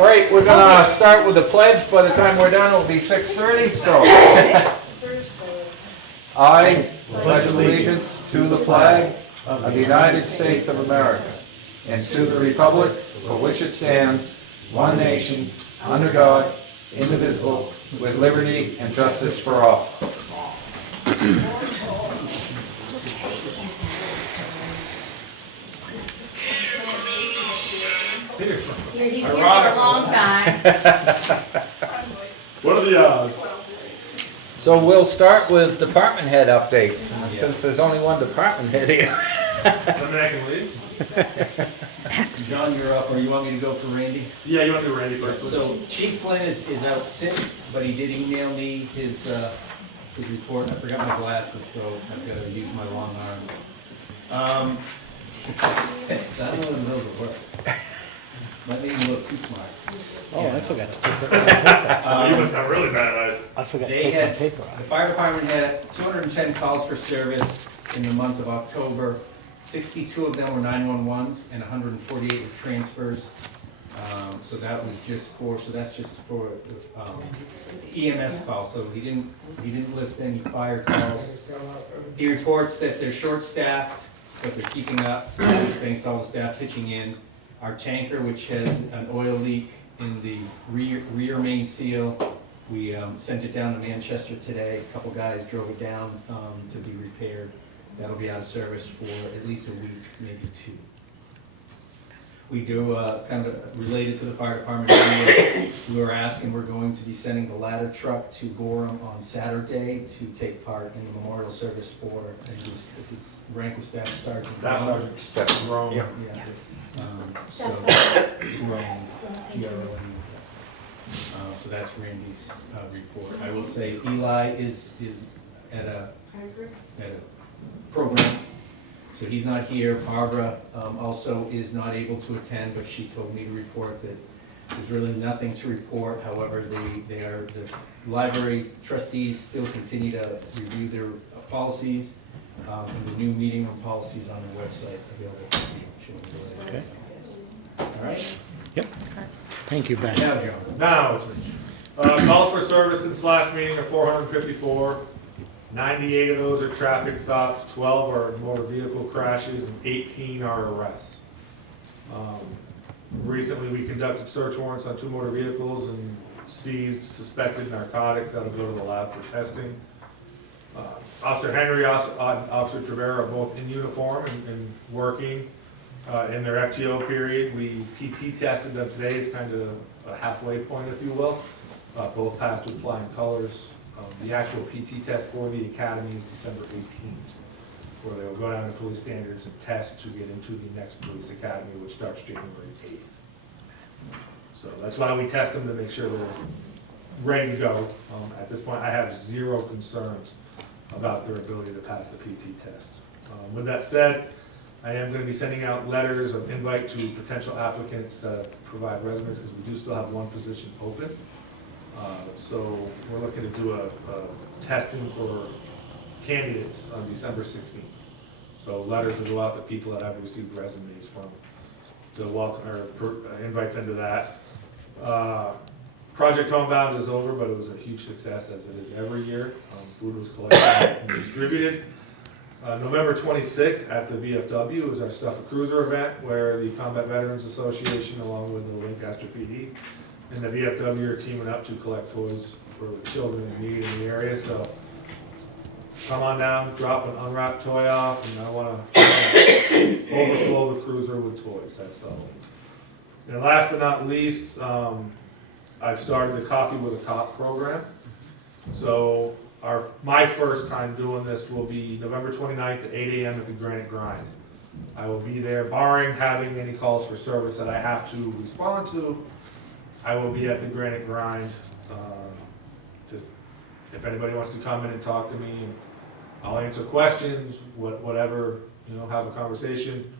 All right, we're gonna start with the pledge. By the time we're done, it'll be 6:30, so. I pledge allegiance to the flag of the United States of America and to the republic for which it stands, one nation, under God, indivisible, with liberty and justice for all. He's here for a long time. What are the odds? So we'll start with department head updates, since there's only one department head here. Somebody I can leave? John, you're up, or you want me to go for Randy? Yeah, you want to do Randy first, please? So Chief Flynn is out sick, but he did email me his report, and I forgot my glasses, so I've got to use my long arms. I don't know if those will work. Might make me look too smart. Oh, I forgot to put You must have really bad eyes. I forgot to They put my had, paper the on. fire department had 210 calls for service in the month of October. 62 of them were 911s and 148 were transfers. So that was just for, so that's just for EMS calls. So he didn't list any fire calls. He reports that they're short-staffed, but they're keeping up thanks to all the staff pitching in. Our tanker, which has an oil leak in the rear main seal, we sent it down to Manchester today. A couple guys drove it down to be repaired. That'll be out of service for at least a week, maybe two. We do, kind of related to the fire department, we were asking, we're going to be sending the ladder truck to Gorham on Saturday to take part in the memorial service for, and his rank of staff sergeant. Staff Sergeant Steph Rome. Yeah. Yeah. So, Rome, G-R-O-M-E. So that's Randy's report. I will say Eli is at a program, so he's not here. Barbara also is not able to attend, but she told me to report that there's really nothing to report. However, the library trustees still continue to review their policies, and the new meeting room policies on their website available for you. Okay. All right? Yep. Thank you, Ben. Now, Joe. Now it's me. Calls for service since last meeting are 454. 98 of those are traffic stops, 12 are motor vehicle crashes, and 18 are arrests. Recently, we conducted search warrants on 2 motor vehicles and seized suspected narcotics that'll go to the lab for testing. Officer Henry, Officer Trevera are both in uniform and working in their FTO period. We PT tested them today. It's kind of a halfway point, if you will. Both passed with flying colors. The actual PT test for the academy is December 18th, where they will go down to police standards and test to get into the next police academy, which starts January 8th. So that's why we test them, to make sure they're ready to go. At this point, I have 0 concerns about their ability to pass the PT test. With that said, I am going to be sending out letters of invite to potential applicants that provide resumes, because we do still have 1 position open. So we're looking to do a testing for candidates on December 16th. So letters will go out to people that I've received resumes from to welcome or invite them to that. Project Homebound is over, but it was a huge success, as it is every year. Food was collected and distributed. November 26th at the VFW is our Stuff a Cruiser event, where the Combat Veterans Association, along with the Lancaster PD, and the VFW are teaming up to collect toys for children in need in the area. So come on down, drop an unwrapped toy off, and I want to overflow the cruiser with toys. That's all. And last but not least, I've started the Coffee with a Cop program. So my first time doing this will be November 29th at 8 a.m. at the Granite Grind. I will be there, barring having any calls for service that I have to respond to. I will be at the Granite Grind. Just if anybody wants to come in and talk to me, and I'll answer questions, whatever, have a conversation.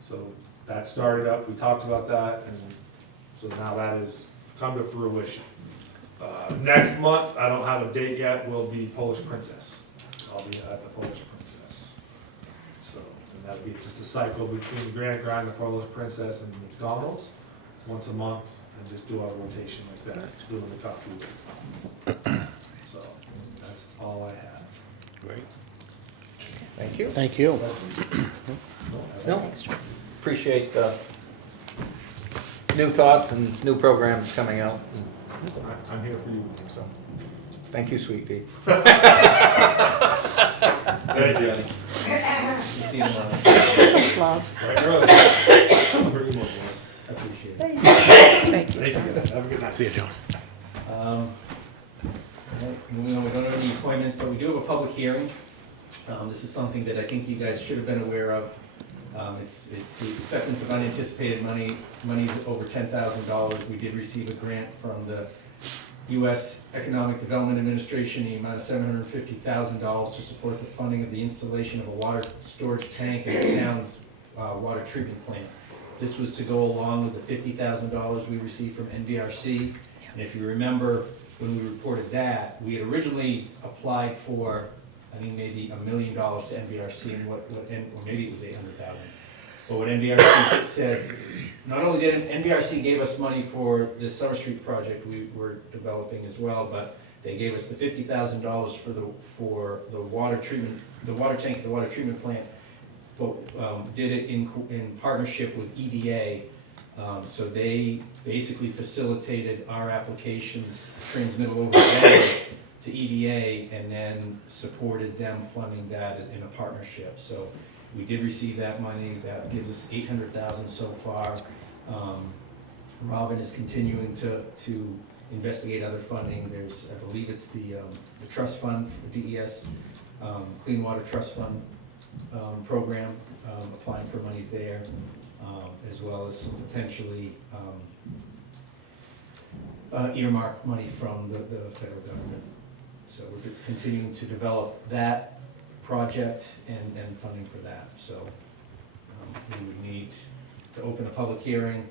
So that started up. We talked about that, and so now that has come to fruition. Next month, I don't have a date yet, will be Polish Princess. I'll be at the Polish Princess. So, and that'll be just a cycle between the Granite Grind, the Polish Princess, and McDonald's. once a month and just do our rotation like that, just doing the top two. So, that's all I have. Great. Thank you. Thank you. No, appreciate the new thoughts and new programs coming out. I'm here for you. So, thank you, sweet pea. Thank you. You see them on, Such love. Right, really. I'll bring you more, boys. I appreciate it. Thank you. Thank you, guys. Have a good night. See you, Joe. All right, moving on, we don't have any appointments, but we do have a public hearing. This is something that I think you guys should have been aware of. It's the acceptance of unanticipated monies over $10,000. We did receive a grant from the U.S. Economic Development Administration, the amount of $750,000 to support the funding of the installation of a water storage tank at the town's water treatment plant. This was to go along with the $50,000 we received from NVRC. And if you remember, when we reported that, we had originally applied for, I think maybe $1 million to NVRC, and or maybe it was $800,000. But what NVRC said, not only did NVRC gave us money for this Summer Street project we were developing as well, but they gave us the $50,000 for the water treatment, the water tank, the water treatment plant, but did it in partnership with EDA. So they basically facilitated our applications, transmittal over there to EDA, and then supported them funding that in a partnership. So we did receive that money. That gives us $800,000 so far. Robin is continuing to investigate other funding. There's, I believe it's the trust fund for DES, Clean Water Trust Fund program, applying for monies there, as well as potentially earmark money from the federal government. So we're continuing to develop that project and funding for that. So we would need to open a public hearing,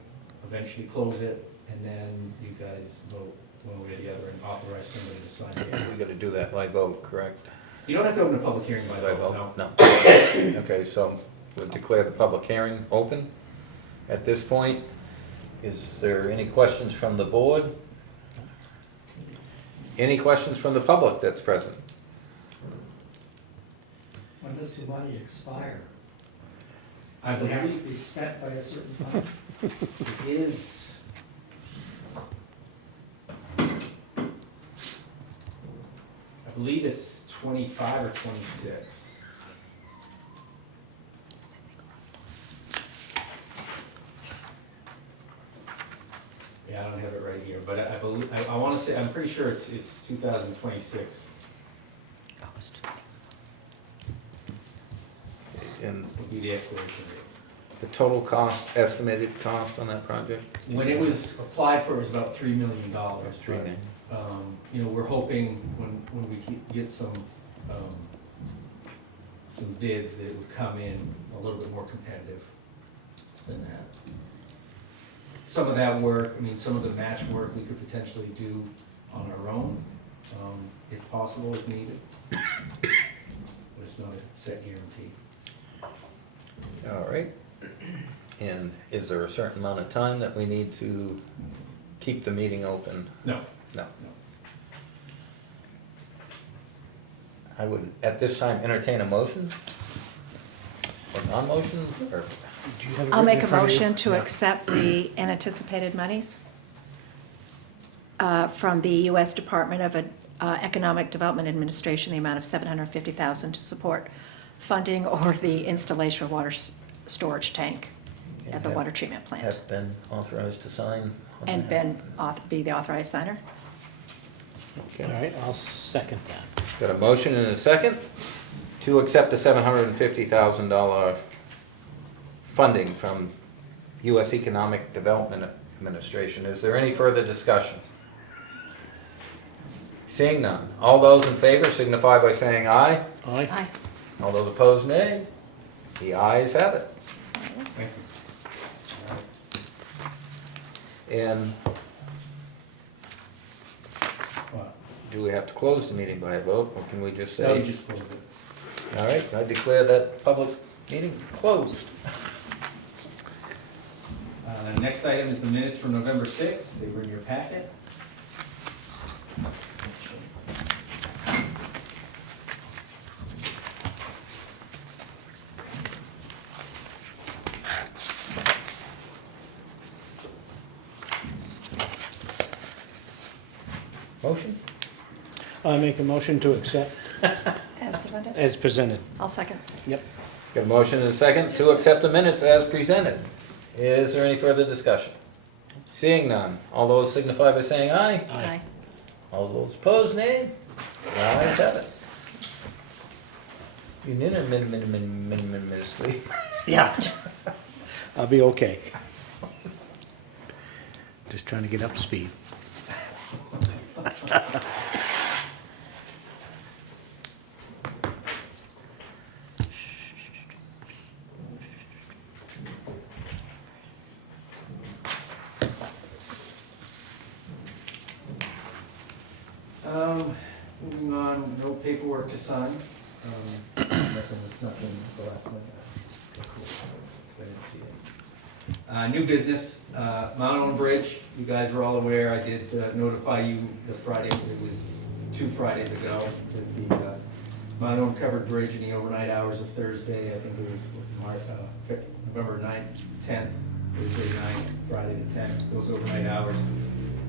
eventually close it, and then you guys vote one way or the other and authorize somebody to sign it. We gotta do that by vote, correct? You don't have to open a public hearing by By vote, no. No. Okay, so we'll declare the public hearing open. At this point, is there any questions from the board? Any questions from the public that's present? When does the money expire? I Does it have to believe be spent by a certain time? it is. I believe it's 25 or 26. Yeah, I don't have it right here, but I believe, I wanna say, I'm pretty sure it's 2026 And would be the expiration date. the total cost, estimated cost on that project? When it was applied for, it was about $3 million. $3 million. You know, we're hoping when we get some bids, that it would come in a little bit more competitive than that. Some of that work, I mean, some of the match work we could potentially do on our own, if possible, if needed. But it's not a set guarantee. All right. And is there a certain amount of time that we need to keep the meeting open? No. No. I would, at this time, entertain a motion? Or non-motion, or? Do you have it I'll written make in a front of you? motion to Yeah. accept the unanticipated monies from the U.S. Department of Economic Development Administration, the amount of $750,000 to support funding or the installation of water storage tank at the water treatment plant. Have been authorized to sign? on And that? be the authorized signer. All right, I'll second that. Got a motion and a second to accept the $750,000 funding from U.S. Economic Development Administration. Is there any further discussion? Seeing none. All those in favor signify by saying aye. Aye. Aye. All those opposed, nay. The ayes have it. Thank you. And do we have to close the meeting by a vote, or can we just No, you say? just close it. All right, I declare that public meeting closed. Next item is the minutes from November 6th. They were in your packet. Motion? I make a motion to accept As presented? as presented. I'll second. Yep. Got a motion and a second to accept the minutes as presented. Is there any further discussion? Seeing none, all those signify by saying aye. Aye. All those opposed, nay. The ayes have it. Unanimously. Yeah. I'll be okay. Just trying to get up to speed. Moving on, no paperwork to sign. Nothing was snuck in the last minute. Cool. I didn't see it. New business, Mount Owen Bridge, you guys were all aware, I did notify you the Friday, it was 2 Fridays ago, that the Mount Owen covered bridge in the overnight hours of Thursday, I think it was November 9th, 10th, Thursday 9th, Friday the 10th, those overnight hours.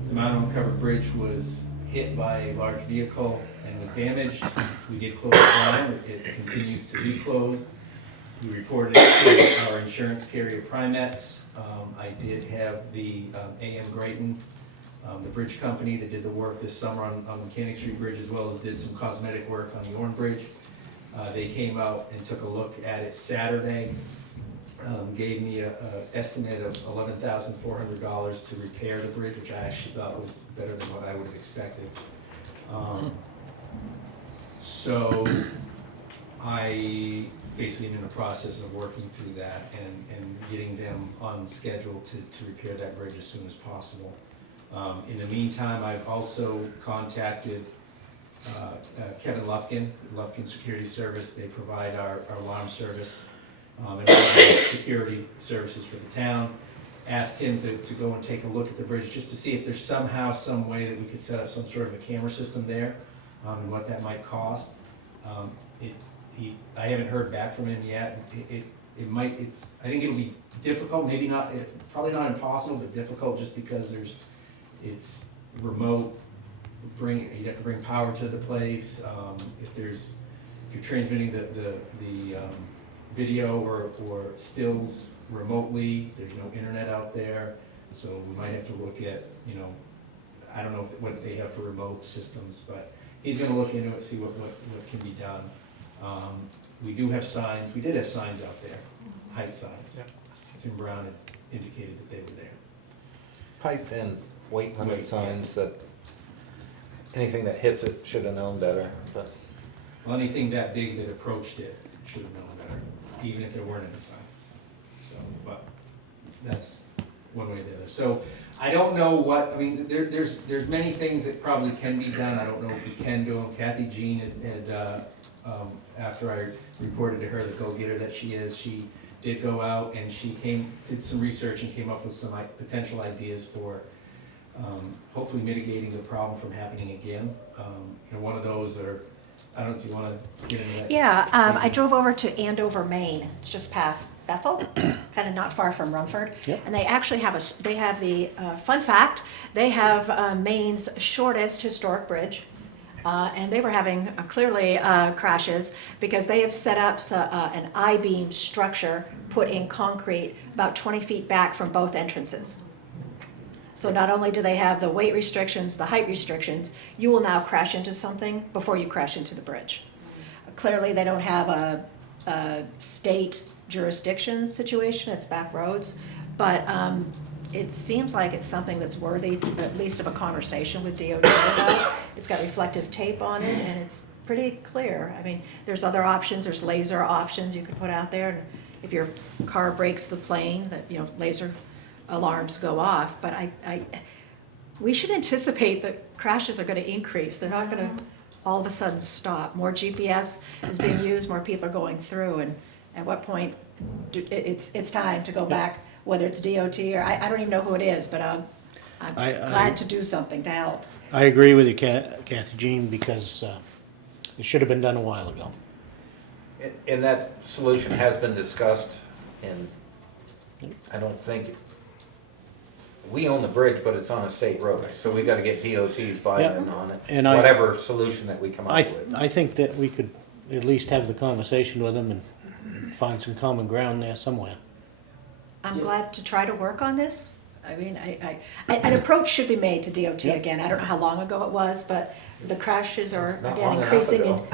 The Mount Owen covered bridge was hit by a large vehicle and was damaged. We did close it down, it continues to be closed. We reported it to our insurance carrier Primex. I did have the AM Grayton, the bridge company that did the work this summer on Mechanic Street Bridge, as well as did some cosmetic work on the Orne Bridge. They came out and took a look at it Saturday, gave me an estimate of $11,400 to repair the bridge, which I actually thought was better than what I would have expected. So I basically am in the process of working through that and getting them on schedule to repair that bridge as soon as possible. In the meantime, I've also contacted Kevin Lufkin, Lufkin Security Service. They provide our alarm service and all the security services for the town. Asked him to go and take a look at the bridge just to see if there's somehow, some way that we could set up some sort of a camera system there, and what that might cost. I haven't heard back from him yet. I think it'll be difficult, maybe not, probably not impossible, but difficult just because it's remote. You'd have to bring power to the place. If you're transmitting the video or stills remotely, there's no internet out there, so we might have to look at, I don't know what they have for remote systems, but he's gonna look into it, see what can be done. We do have signs, we did have signs out there, height signs. Yep. Tim Brown had indicated that they were there. Height and weight limit signs that anything that hits it should have known better. That's Well, anything that big that approached it should have known better, even if there weren't any signs. So, but that's one way or the other. So I don't know there's many things that probably can be done. I don't know if we can do them. Kathy Jean had after I reported to her the go-getter that she is, she did go out and she did some research and came up with some potential ideas for hopefully mitigating the problem from happening again. One of those are, I don't know, do you want to get into that? Yeah, I drove over to Andover, Maine. It's just past Bethel, kind of not far from Rumford. Yep. And they actually have the fun fact, they have Maine's shortest historic bridge. And they were having clearly crashes because they have set up an I-beam structure put in concrete about 20 feet back from both entrances. So not only do they have the weight restrictions, the height restrictions, you will now crash into something before you crash into the bridge. Clearly, they don't have a state jurisdiction situation, it's back roads, but it seems like it's something that's worthy at least of a conversation with DOT about. It's got reflective tape on it and it's pretty clear. I mean, there's other options, there's laser options you can put out there. And if your car breaks the plane, that laser alarms go off, but we should anticipate that crashes are going to increase. They're not going to all of a sudden stop. More GPS is being used, more people are going through, and at what point it's time to go back whether it's DOT or, I don't even know who it is, but I'm I- glad to do something to help. I agree with you, Kathy Jean, because it should have been done a while ago. And that solution has been discussed, and I don't think, we own the bridge, but it's on a state road, so we gotta get DOT's buy-in Yeah. on it, And I- whatever solution that we come up I, with. I think that we could at least have the conversation with them and find some common ground there somewhere. I'm glad to try to work on this. I mean, an approach should be made to DOT Yeah. again. I don't know how long ago it was, but the crashes are Not again long enough increasing ago.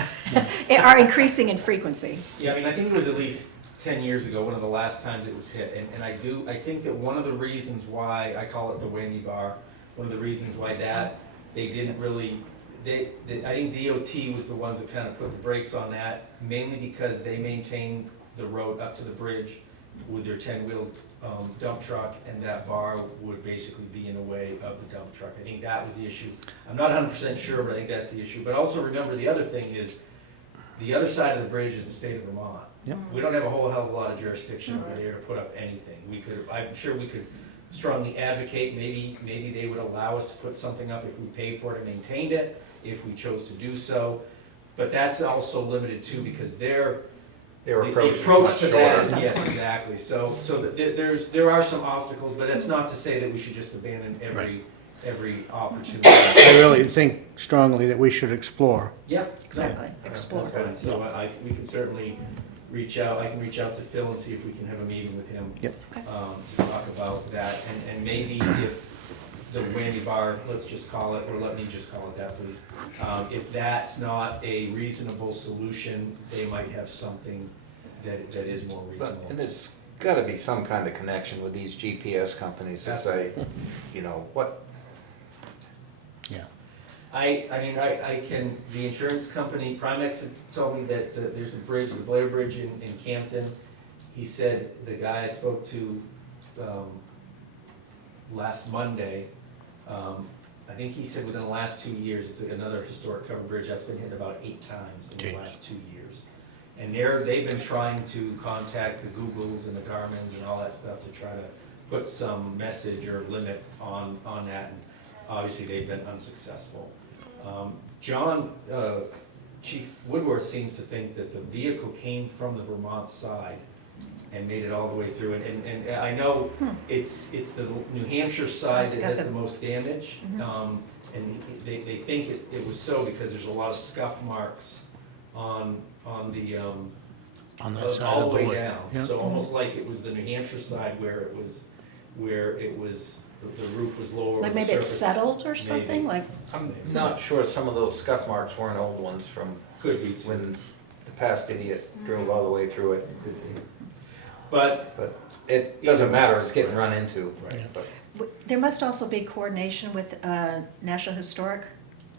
are increasing in frequency. Yeah, I mean, I think it was at least 10 years ago, one of the last times it was hit, and I think that one of the reasons why, I call it the whammy bar, one of the reasons why they didn't really, I think DOT was the ones that kind of put the brakes on that, mainly because they maintained the road up to the bridge with their 10-wheel dump truck, and that bar would basically be in the way of the dump truck. I think that was the issue. I'm not 100% sure, but I think that's the issue. But also remember, the other thing is, the other side of the bridge is the state of Vermont. Yep. We don't have a whole hell of a lot of jurisdiction over there to put up anything. I'm sure we could strongly advocate, maybe they would allow us to put something up if we paid for it and maintained it, if we chose to do so. But that's also limited too, because their approach is approach much to shorter. that, yes, exactly. So there are some obstacles, but that's not to say that we should just abandon every opportunity. I really think strongly that we should explore. Yep, Exactly, explore. that's fine. So we can certainly reach out, I can reach out to Phil and see if we can have a meeting with him. Yep. To talk about that, and maybe if the whammy bar, let's just call it, or let me just call it that, please. If that's not a reasonable solution, they might have something that is more But, reasonable. and there's gotta be some kind of connection with these GPS companies that say, you know, what, Yeah. I mean, I can, the insurance company, Primex told me that there's a bridge, the Blair Bridge in Campton. He said, the guy I spoke to last Monday, I think he said within the last 2 years, it's another historic covered bridge that's been hit about 8 times in the Jeez. last 2 years. And they've been trying to contact the Googles and the Garmins and all that stuff to try to put some message or limit on that, and obviously they've been unsuccessful. Chief Woodworth seems to think that the vehicle came from the Vermont side and made it all the way through, and I know it's the New Hampshire side that has the most damage, and they think it was so because there's a lot of scuff marks on the, On that side all of the way wood. down. Yeah. So almost like it was the New Hampshire side where it was, the roof was lower. Like the maybe it's surface settled or something, maybe. like, I'm not sure some of those scuff marks weren't old ones from Could be too. when the past idiot drove all the way through it. Could be. But, But it doesn't matter, it's getting run into. Right. But there must also be coordination with National Historic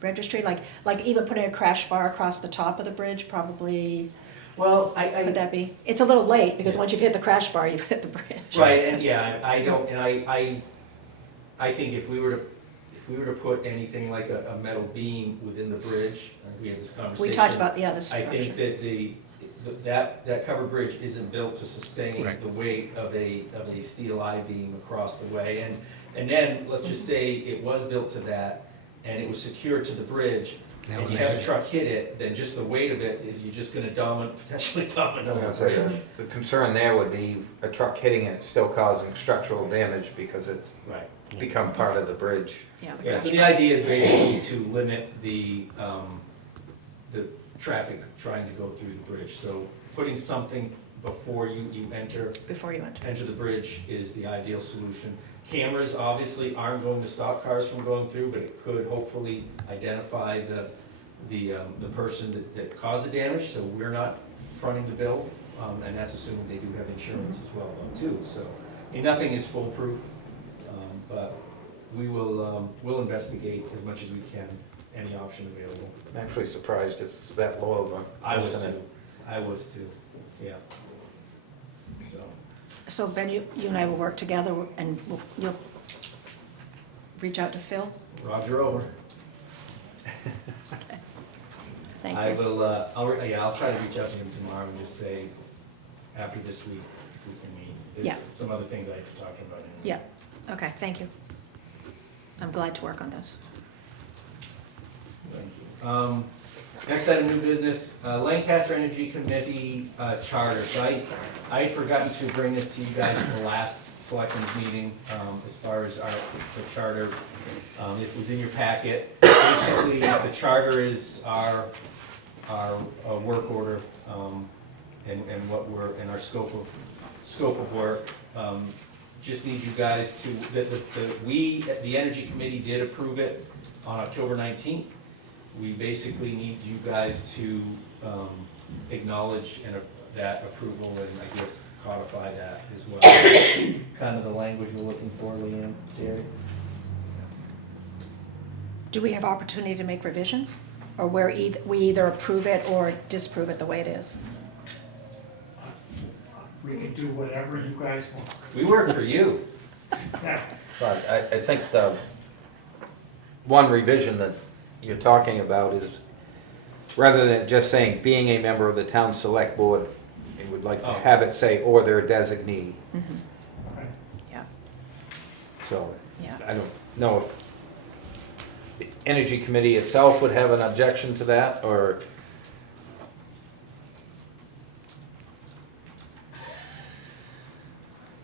Registry, like even putting a crash bar across the top of the bridge, probably, well, could that be? It's a little late, because once you've hit the crash bar, you've hit the bridge. right, and yeah, I don't, and I think if we were to put anything like a metal beam within the bridge, we had this conversation. We talked about the other I structure. think that that covered bridge isn't built to sustain Right. the weight of a steel I-beam across the way. And then, let's just say it was built to that, and it was secured to the bridge, Now and you they have a had- truck hit it, then just the weight of it is, you're just gonna potentially domino I was the gonna say, bridge. the concern there would be a truck hitting it, still causing structural damage because it's Right. become part of the bridge. Yeah, the Yeah, so crash the bar. idea is basically to limit the traffic trying to go through the bridge. So putting something before you enter Before you enter. the bridge is the ideal solution. Cameras obviously aren't going to stop cars from going through, but it could hopefully identify the person that caused the damage, so we're not fronting the bill, and that's assuming they do have insurance as well, though, too. So, I mean, nothing is foolproof, but we'll investigate as much as we can, any option available. I'm actually surprised it's that low of a I was estimate. too, yeah. So, So Ben, you and I will work together, and you'll reach out to Phil? Roger over. Thank I you. will, I'll try to reach out to him tomorrow and just say, after this week, we can meet. There's Yeah. some other things I have to talk to about anyways. Yeah, okay, thank you. I'm glad to work on this. Thank you. Next item, new business, Lancaster Energy Committee charter. So I had forgotten to bring this to you guys in the last selectmen's meeting, as far as the charter. It was in your packet. Basically, the charter is our work order, and what we're, and our scope of work. Just need you guys to, the Energy Committee did approve it on October 19th. We basically need you guys to acknowledge that approval and I guess codify that as well. Kind of the language we're looking for, Leanne, Terry? Do we have opportunity to make revisions? Or we either approve it or disapprove it the way it is? We can do whatever you guys want. We work for you. Yeah, But I think the one revision that you're talking about is, rather than just saying being a member of the town select board, you would like to Oh. have it say, or their designee. okay. Yeah, So yeah. I don't know if the Energy Committee itself would have an objection to that, or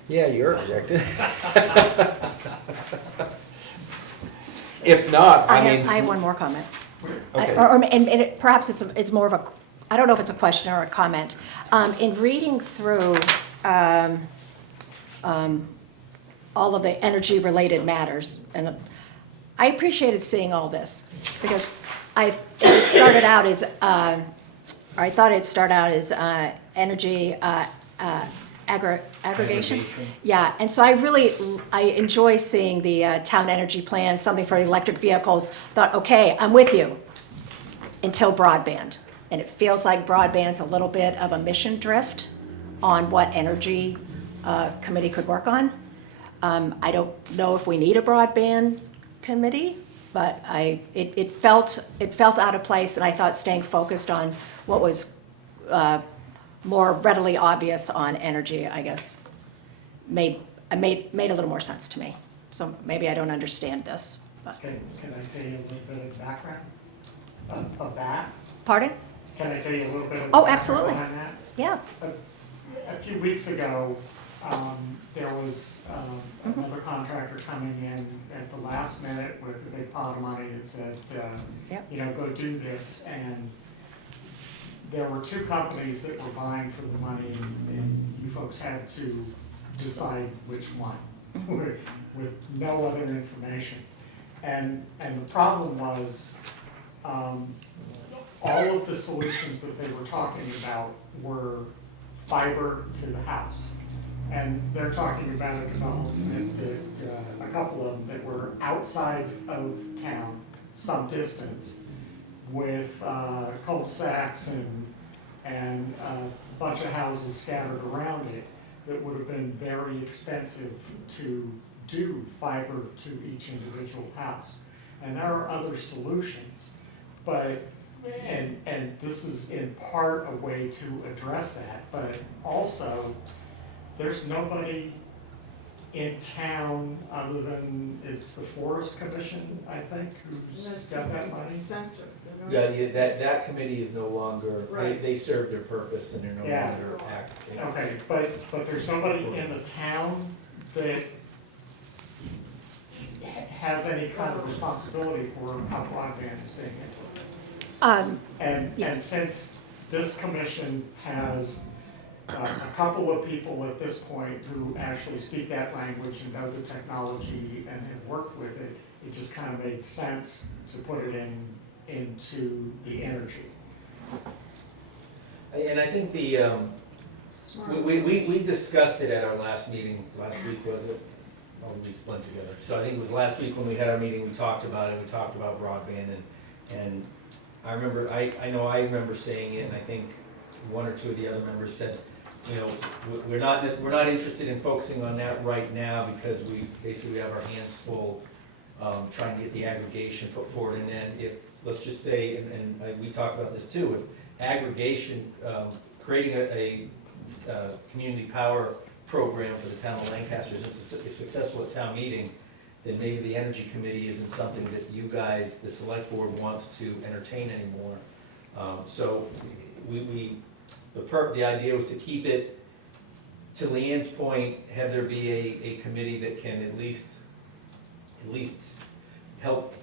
yeah, you're objecting. If not, I mean. I have one more comment. Okay. And perhaps it's more of a, I don't know if it's a question or a comment. In reading through all of the energy-related matters, and I appreciated seeing all this, because it started out as, or I thought it'd start out as energy aggregation. Aggregation. Yeah, and so I enjoy seeing the town energy plan, something for electric vehicles. Thought, okay, I'm with you, until broadband. And it feels like broadband's a little bit of a mission drift on what energy committee could work on. I don't know if we need a broadband committee, but it felt out of place, and I thought staying focused on what was more readily obvious on energy, I guess, made a little more sense to me. So maybe I don't understand this, but, Can I tell you a little bit of background of that? pardon? Can I tell you a little bit of Oh, background absolutely. behind that? Yeah, A few weeks ago, there was another contractor coming in at the last minute with a big pot of money that said, Yep. you know, go do this. And there were two companies that were vying for the money, and you folks had to decide which one with no other information. And the problem was, all of the solutions that they were talking about were fiber to the house. And they're talking about a development that, a couple of them that were outside of town, some distance, with cul-de-sacs and a bunch of houses scattered around it, that would have been very expensive to do fiber to each individual house. And there are other solutions, but, and this is in part a way to address that, but also, there's nobody in town other than, it's the Forest Commission, I think, who's got that money. Yeah, that committee is no longer, Right. they served their purpose and they're no Yeah. longer active. Okay, but there's nobody in the town that has any kind of responsibility for how broadband is being implemented. And yes. since this commission has a couple of people at this point who actually speak that language and know the technology and have worked with it, it just kind of made sense to put it into the energy. And I think we discussed it at our last meeting, last week, was it? All the weeks blend together. So I think it was last week when we had our meeting, we talked about it, we talked about broadband, and I remember, I know I remember saying it, and I think one or two of the other members said, you know, we're not interested in focusing on that right now, because we basically have our hands full, trying to get the aggregation put forward, and then if, let's just say, and we talked about this too, if aggregation, creating a community power program for the town of Lancaster is successful at town meeting, then maybe the energy committee isn't something that you guys, the select board, wants to entertain anymore. So the idea was to keep it, to Leanne's point, have there be a committee that can at least help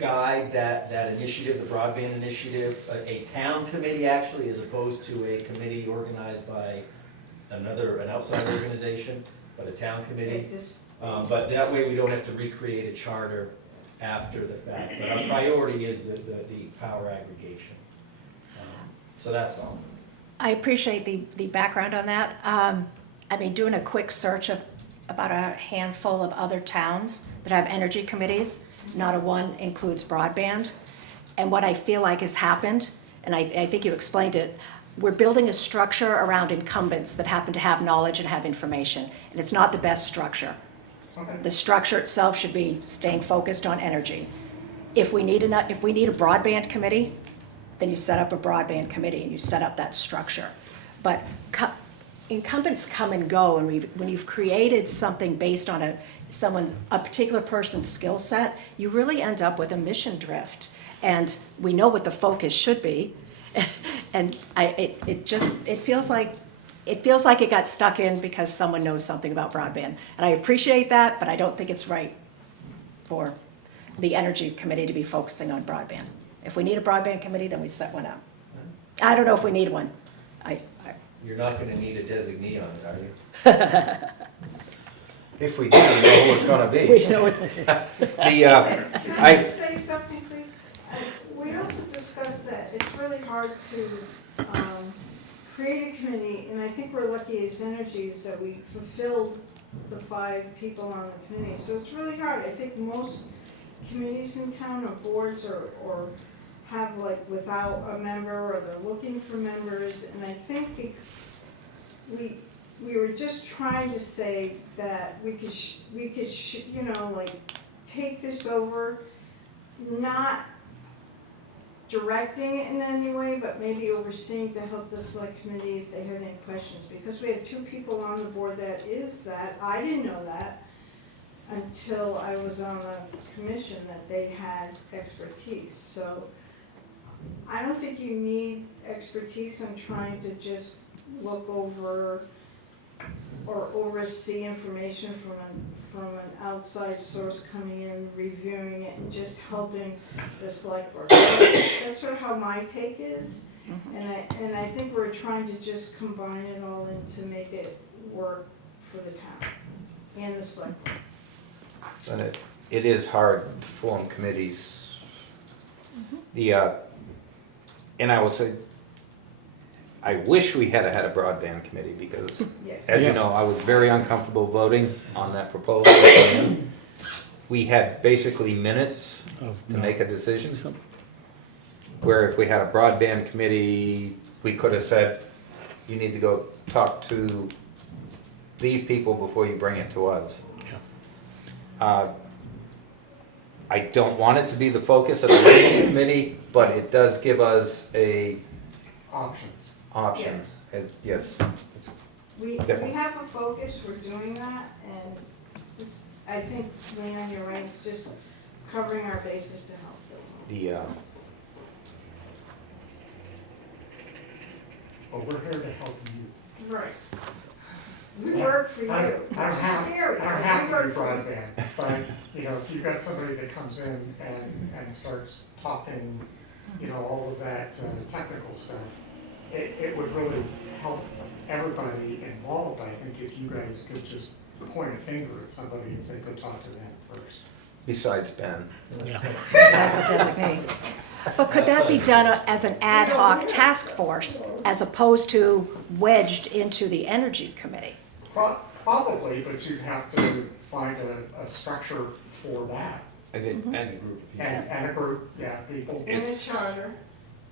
guide that initiative, the broadband initiative, a town committee actually, as opposed to a committee organized by an outside organization, but a town committee. But that way we don't have to recreate a charter after the fact. But our priority is the power aggregation. So that's all. I appreciate the background on that. I mean, doing a quick search of about a handful of other towns that have energy committees, not a one includes broadband. And what I feel like has happened, and I think you explained it, we're building a structure around incumbents that happen to have knowledge and have information, and it's not the best structure. Okay. The structure itself should be staying focused on energy. If we need a broadband committee, then you set up a broadband committee and you set up that structure. But incumbents come and go, and when you've created something based on a particular person's skill set, you really end up with a mission drift. And we know what the focus should be, and it feels like it got stuck in because someone knows something about broadband. And I appreciate that, but I don't think it's right for the energy committee to be focusing on broadband. If we need a broadband committee, then we set one up. I don't know if we need one. You're not gonna need a designee on it, are you? If we do, we know who it's gonna be. We know it's, Can I just say something, please? We also discussed that it's really hard to create a committee, and I think we're lucky as Energies that we fulfilled the 5 people on the committee. So it's really hard. I think most committees in town or boards or have like without a member, or they're looking for members, and I think we were just trying to say that we could you know, like, take this over, not directing it in any way, but maybe overseeing to help the select committee if they had any questions. Because we have 2 people on the board that is that. I didn't know that until I was on the commission, that they had expertise. So I don't think you need expertise on trying to just look over or oversee information from an outside source coming in, reviewing it, and just helping the select board. That's sort of how my take is. And I think we're trying to just combine it all in to make it work for the town and the select board. And it is hard to form committees. And I will say, I wish we had had a broadband committee, because, Yes. as you know, I was very uncomfortable voting on that proposal. We had basically minutes to make a decision. Where if we had a broadband committee, we could have said, you need to go talk to these people before you bring it to us. I don't want it to be the focus of the energy committee, but it does give us a Options. option. Yes. It's We Definitely. have a focus, we're doing that, and this, I think, Leanne, you're right, it's just covering our bases to help those. But we're here to help you. Right. We work for you. I Which don't is have, scary. I don't We have to work be for you. broadband, but, you know, if you've got somebody that comes in and starts talking, you know, all of that technical stuff, it would really help everybody involved, I think, if you guys could just point a finger at somebody and say, go talk to them first. besides Ben. Yeah. besides a designee. But could that be done as an ad hoc task force as opposed to wedged into the energy committee? Probably, but you'd have to find a structure for that, And and a group, yeah, people. And a It's- charter,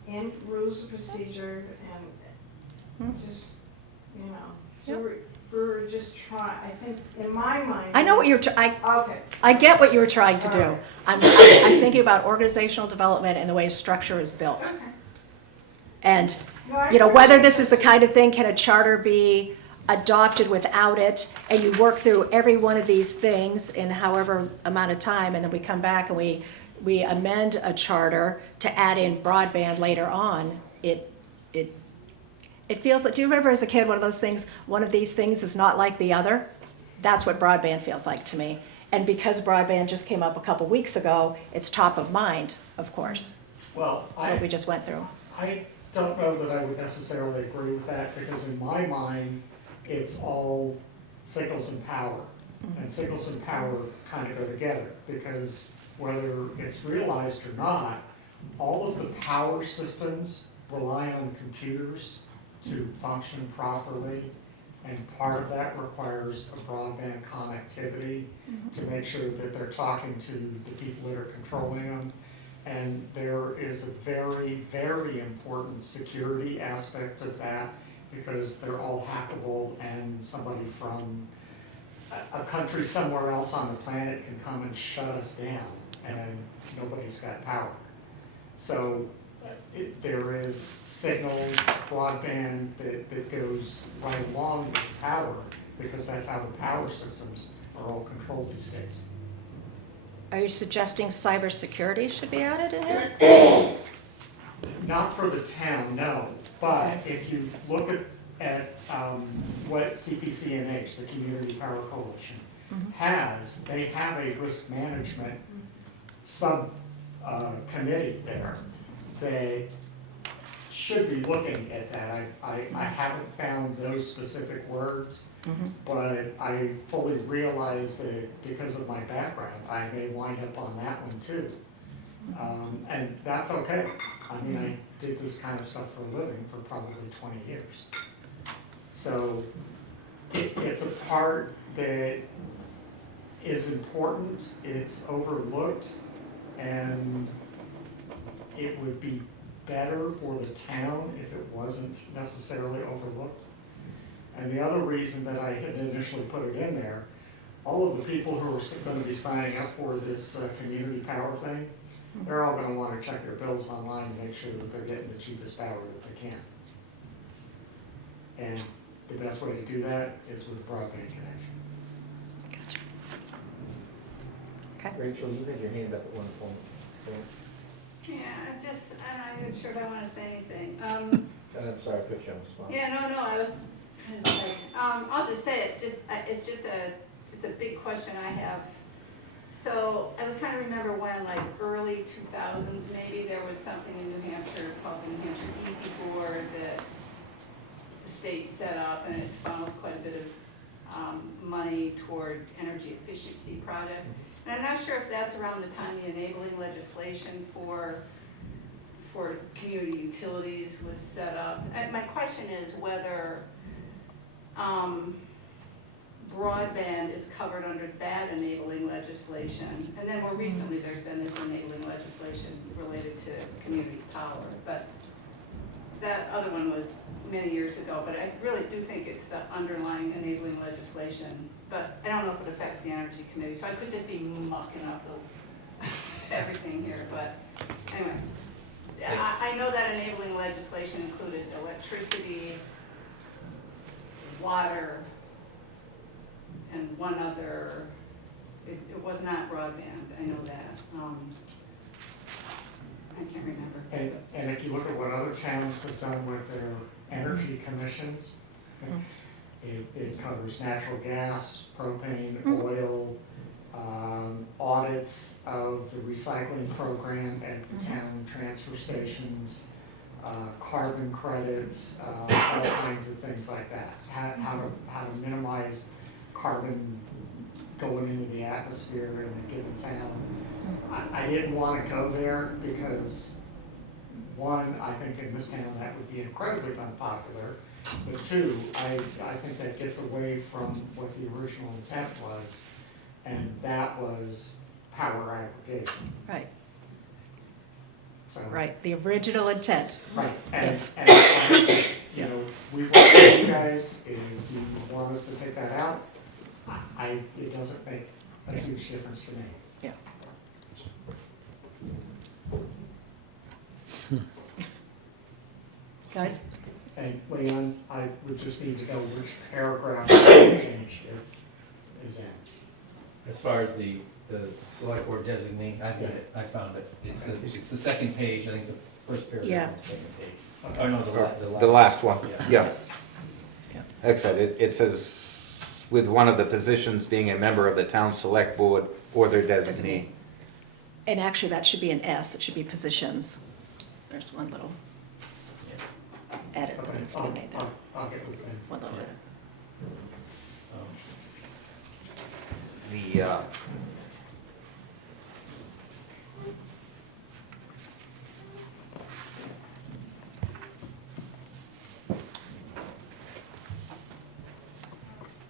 and rules of procedure, and just, you know, so we're just trying, I think, in my mind. I know what you're, Okay, I get what you were trying to do. Alright. I'm thinking about organizational development and the way structure is built. okay. And, No, I you know, whether appreciate this is the kind of thing, can a charter be adopted without it, and you work through every one of these things in however amount of time, and then we come back and we amend a charter to add in broadband later on, it feels like, do you remember as a kid, one of those things, one of these things is not like the other? That's what broadband feels like to me. And because broadband just came up a couple weeks ago, it's top of mind, of course, Well, what we just went through. I don't know that I would necessarily agree with that, because in my mind, it's all signals and power. And signals and power kind of go together, because whether it's realized or not, all of the power systems rely on computers to function properly. And part of that requires a broadband connectivity to make sure that they're talking to the people that are controlling them. And there is a very, very important security aspect of that, because they're all hackable, and somebody from a country somewhere else on the planet can come and shut us down, and nobody's got power. So there is signal broadband that goes right along with power, because that's how the power systems are all controlled these days. Are you suggesting cybersecurity should be added in here? Not for the town, no, but if you look at what CPCNH, the Community Power Coalition, has, they have a risk management sub committee there. They should be looking at that. I haven't found those specific words, but I fully realize that because of my background, I may wind up on that one too. And that's okay. I mean, I did this kind of stuff for a living for probably 20 years. So it's a part that is important, it's overlooked, and it would be better for the town if it wasn't necessarily overlooked. And the other reason that I had initially put it in there, all of the people who are going to be signing up for this community power thing, they're all going to want to check their bills online and make sure that they're getting the cheapest power that they can. And the best way to do that is with a broadband connection. Gotcha. Okay. Rachel, you had your hand up at one point. Yeah, I'm not even sure if I want to say anything. And I'm sorry, I put you on the spot. Yeah, no, I was kind of like, I'll just say it, it's a big question I have. So I was kind of remember when, like, early 2000s, maybe there was something in New Hampshire called the New Hampshire Easy Board that the state set up, and it funneled quite a bit of money toward energy efficiency projects. And I'm not sure if that's around the time the enabling legislation for community utilities was set up. And my question is whether broadband is covered under that enabling legislation. And then more recently, there's been this enabling legislation related to community power. But that other one was many years ago, but I really do think it's the underlying enabling legislation. But I don't know if it affects the Energy Committee, so I could just be mucking up everything here. But anyway, I know that enabling legislation included electricity, water, and one other, it was not broadband, I know that. I can't remember. And if you look at what other towns have done with their energy commissions, it covers natural gas, propane, oil, audits of the recycling program at the town transfer stations, carbon credits, all kinds of things like that. How to minimize carbon going into the atmosphere in a given town. I didn't want to go there because, one, I think in this town that would be incredibly unpopular, but two, I think that gets away from what the original intent was, and that was power aggregation. Right, So, right, the original intent. right, Yes. and you know, we work with you guys, if you want us to take that out, it doesn't make a huge difference to me. Yeah. Guys? And Leon, I would just need to know which paragraph the change is in. As far as the select board designee, I got it, I found it. It's the second page, I think the first paragraph Yeah. on the second page. Oh, no, The last one, Yeah. yeah. Like I said, it says, with one of the positions being a member of the town select board or their designee. And actually, that should be an S, it should be positions. There's one little edit that Okay, needs to be made there. I'll get with Ben. One little edit. The,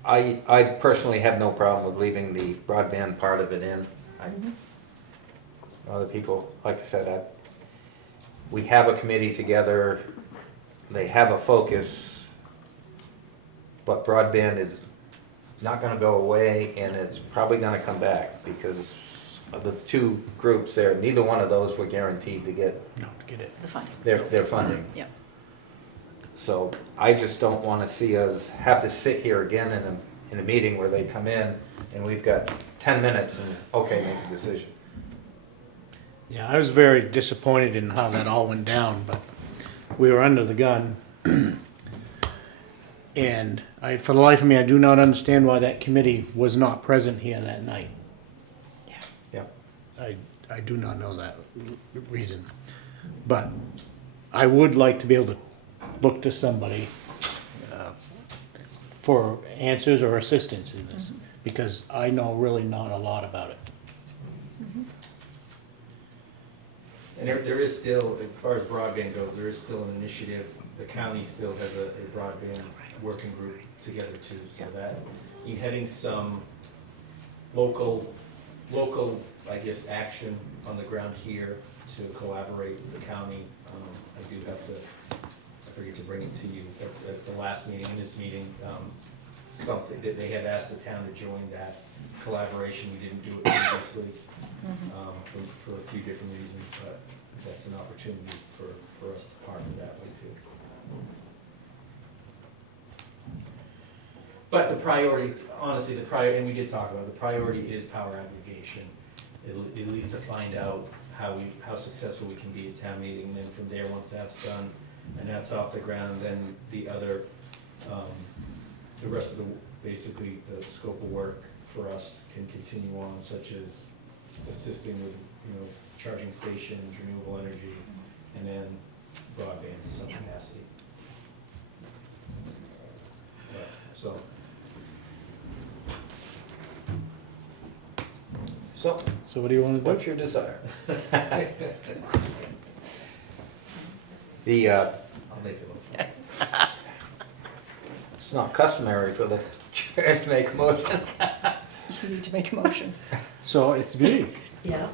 I personally have no problem with leaving the broadband part of it in. Other people, like I said, we have a committee together, they have a focus, but broadband is not gonna go away, and it's probably gonna come back, because of the two groups there, neither one of those were guaranteed to get No, get it. The funding, their funding. yep. So I just don't wanna see us have to sit here again in a meeting where they come in, and we've got 10 minutes and, okay, make a decision. Yeah, I was very disappointed in how that all went down, but we were under the gun. And for the life of me, I do not understand why that committee was not present here that night. Yeah. I do not know that reason. But I would like to be able to look to somebody for answers or assistance in this, because I know really not a lot about it. And there is still, as far as broadband goes, there is still an initiative, the county still has a broadband working group together too, so that you're heading some local, I guess, action on the ground here to collaborate with the county. I do have to, I forget to bring it to you, at the last meeting, in this meeting, something, that they have asked the town to join that collaboration, we didn't do it previously, for a few different reasons, but that's an opportunity for us to partner that way too. But the priority, honestly, and we did talk about it, the priority is power aggregation, at least to find out how successful we can be at town meeting, and then from there, once that's done, and that's off the ground, then the other, the rest of basically the scope of work for us can continue on, such as assisting with, charging stations, renewable energy, and then broadband to some capacity. So. So, what do you want to do? what's your desire? I'll make the motion. It's not customary for the chair to make a motion. You need to make a motion. So it's me. Yeah.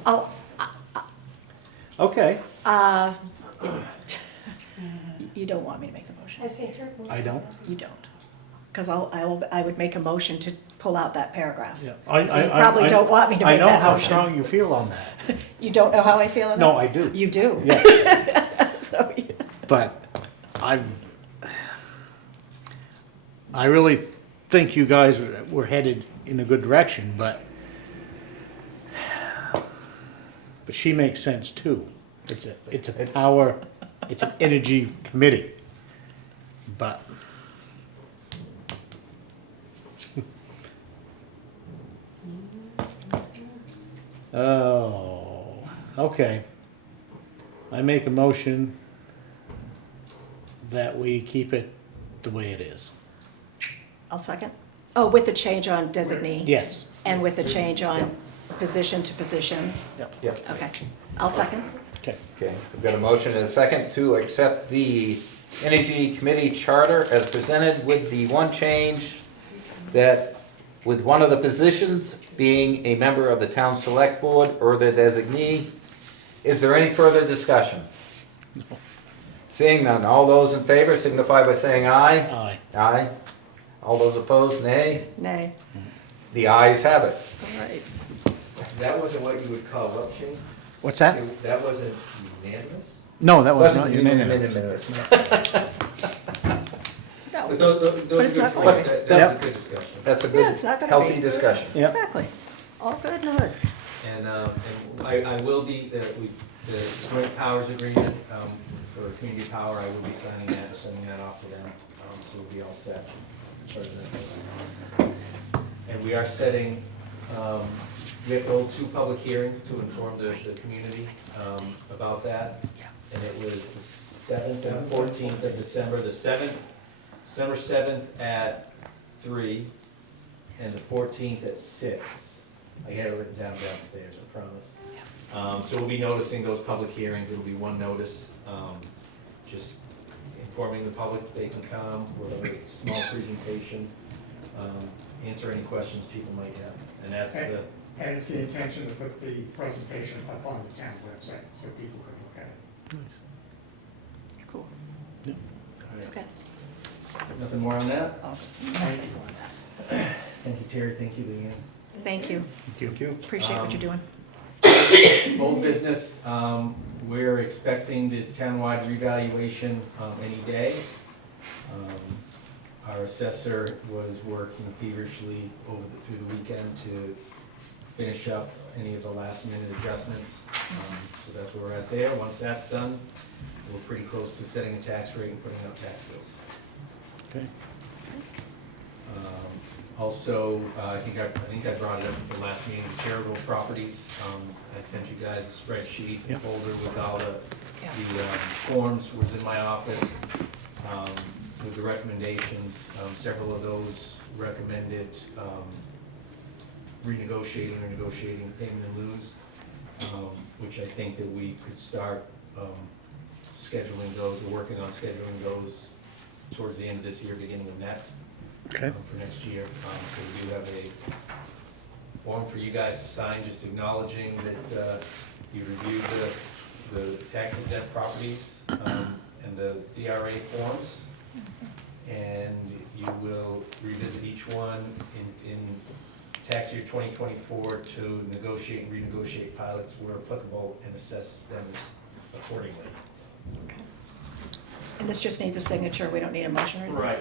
Okay. You don't want me to make the motion. I don't. You don't. Because I would make a motion to pull out that paragraph. Yeah. So you probably don't want me to I make know that how motion. strong you feel on that. You don't know how I feel on that? No, I do. You do? Yeah. So, But I really think you guys were headed in a good direction, but she makes sense too. It's a power, it's an energy committee, but oh, okay. I make a motion that we keep it the way it is. I'll second. Oh, with the change on designee? Yes. And with the change on position to positions? Yep. Okay. I'll second. Okay. Okay, we've got a motion and a second to accept the Energy Committee Charter as presented, with the one change that with one of the positions being a member of the town select board or the designee. Is there any further discussion? Seeing none, all those in favor signify by saying aye. Aye. Aye. All those opposed, nay. Nay. The ayes have it. All right. That wasn't what you would call up change? What's that? That wasn't unanimous? No, that was not Wasn't unanimous. unanimous. But those But it's are not good going points. to be. That was Yep. a good discussion. That's a Yeah, good, it's not gonna healthy be. discussion. Yep. Exactly. All good and good. And I will be, the joint powers agreement for community power, I will be signing that, or sending that off to them, so we'll be all set. as far as that goes. And we are setting, we have to hold 2 public hearings to inform the community about that. And it was the 7th and 14th of December, December 7th at 3, and the 14th at 6. I had it written down downstairs, I promise. So we'll be noticing those public hearings, it'll be one notice, just informing the public that they can come with a small presentation, answer any questions people might have, and that's the, And it's the intention to put the presentation up on the town website so people can look at it. Cool. all right. Okay. Nothing more on that? Awesome. Thank you. Thank you, Terry, thank you, Leanne. Thank you. Thank you. Appreciate what you're doing. Old business, we're expecting the townwide revaluation any day. Our assessor was working feverishly through the weekend to finish up any of the last minute adjustments. So that's where we're at there. Once that's done, we're pretty close to setting a tax rate and putting out tax bills. Okay. Also, I think I brought it up at the last meeting, the charitable properties. I sent you guys a spreadsheet, a Yep. folder with all the forms was in my office with the recommendations. Several of those recommended renegotiating or negotiating payment in lieu, which I think that we could start scheduling those, or working on scheduling those towards the end of this year, beginning of next. Okay. For next year. So we do have a form for you guys to sign, just acknowledging that you reviewed the tax exempt properties and the DRA forms. And you will revisit each one in tax year 2024 to negotiate and renegotiate pilots where applicable and assess them accordingly. And this just needs a signature, we don't need a motion or anything? Right.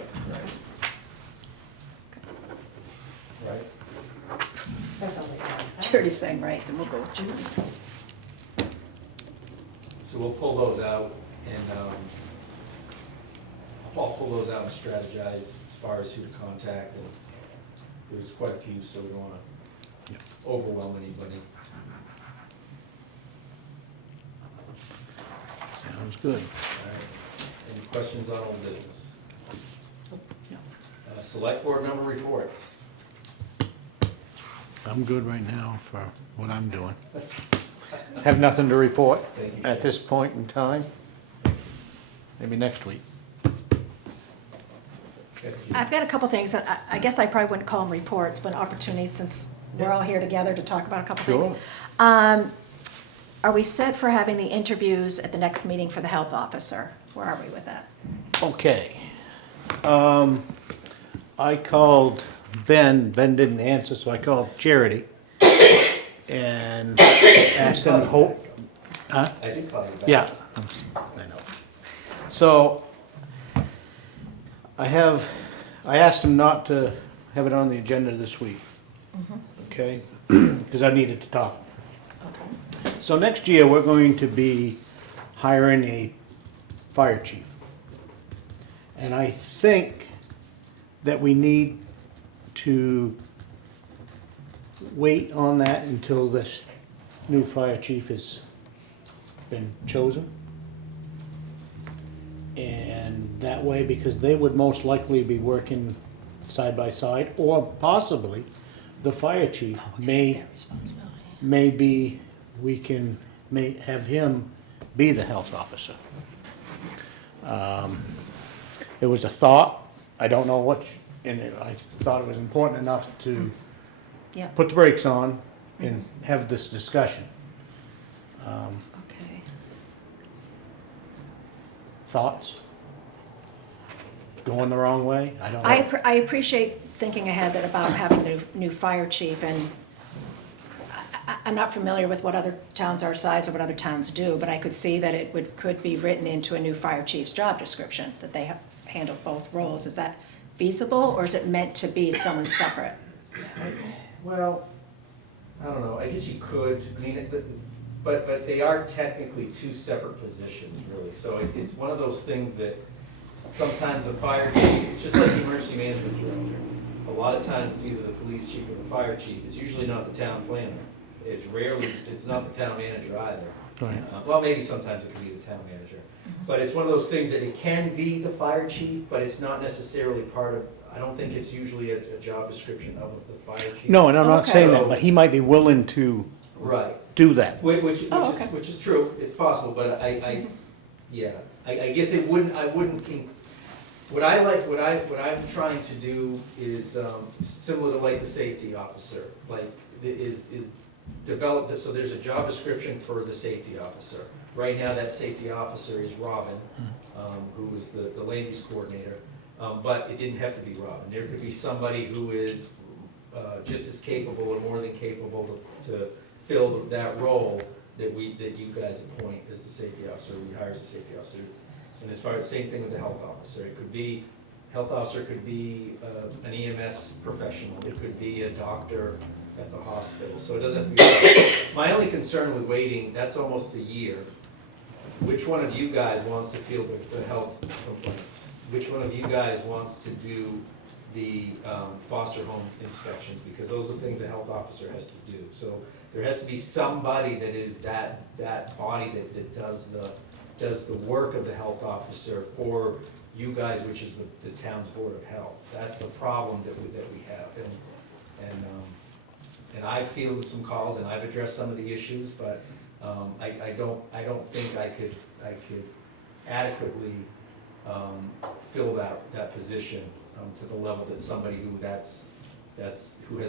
Charity's saying right, then we'll go with Judy. So we'll pull those out and, I'll pull those out and strategize as far as who to contact, and there's quite a few, so we don't wanna overwhelm anybody. Sounds good. Alright, any questions on old business? No. Select board member reports. I'm good right now for what I'm doing. Have nothing to report Thank you. at this point in time. Maybe next week. Okay. I've got a couple things, I guess I probably wouldn't call them reports, but opportunities, since we're all here together to talk about a couple things. Sure. Are we set for having the interviews at the next meeting for the health officer? Where are we with that? Okay. I called Ben didn't answer, so I called Charity and asked them to hold, huh? I did call you back. Yeah, I know. So, I asked him not to have it on the agenda this week, okay? Because I needed to talk. Okay. So next year, we're going to be hiring a fire chief. And I think that we need to wait on that until this new fire chief has been chosen. And that way, because they would most likely be working side by side, or possibly the fire chief may, maybe may have him be the health officer. It was a thought, I don't know what, I thought it was important enough to Yeah, put the brakes on and have this discussion. okay. Thoughts? Going the wrong way? I don't know. I appreciate thinking ahead that about having the new fire chief, and I'm not familiar with what other towns our size or what other towns do, but I could see that it could be written into a new fire chief's job description, that they handle both roles. Is that feasible, or is it meant to be someone separate? Well, I don't know, I guess you could, I mean, but they are technically two separate positions, really. So it's one of those things that sometimes the fire chief, it's just like the emergency management director. A lot of times it's either the police chief or the fire chief. It's usually not the town planner. It's rarely, it's not the town manager either. Right. Well, maybe sometimes it could be the town manager. But it's one of those things that it can be the fire chief, but it's not necessarily part of, I don't think it's usually a job description of the fire chief. No, and I'm not Okay. saying that, but he might be willing to Right. do that. Which is true, it's possible, but I guess it wouldn't, what I'm trying to do is, similar to like the safety officer, like, is develop this, so there's a job description for the safety officer. Right now, that safety officer is Robin, who is the land use coordinator, but it didn't have to be Robin. There could be somebody who is just as capable or more than capable to fill that role that you guys appoint as the safety officer, who hires the safety officer. And as far as, same thing with the health officer, health officer could be an EMS professional, it could be a doctor at the hospital, so it doesn't have to be. My only concern with waiting, that's almost a year. Which one of you guys wants to field the health complaints? Which one of you guys wants to do the foster home inspections? Because those are things the health officer has to do. So there has to be somebody that is that body that does the work of the health officer for you guys, which is the town's board of health. That's the problem that we have. And I've fielded some calls and I've addressed some of the issues, but I don't think I could adequately fill that position to the level that somebody who has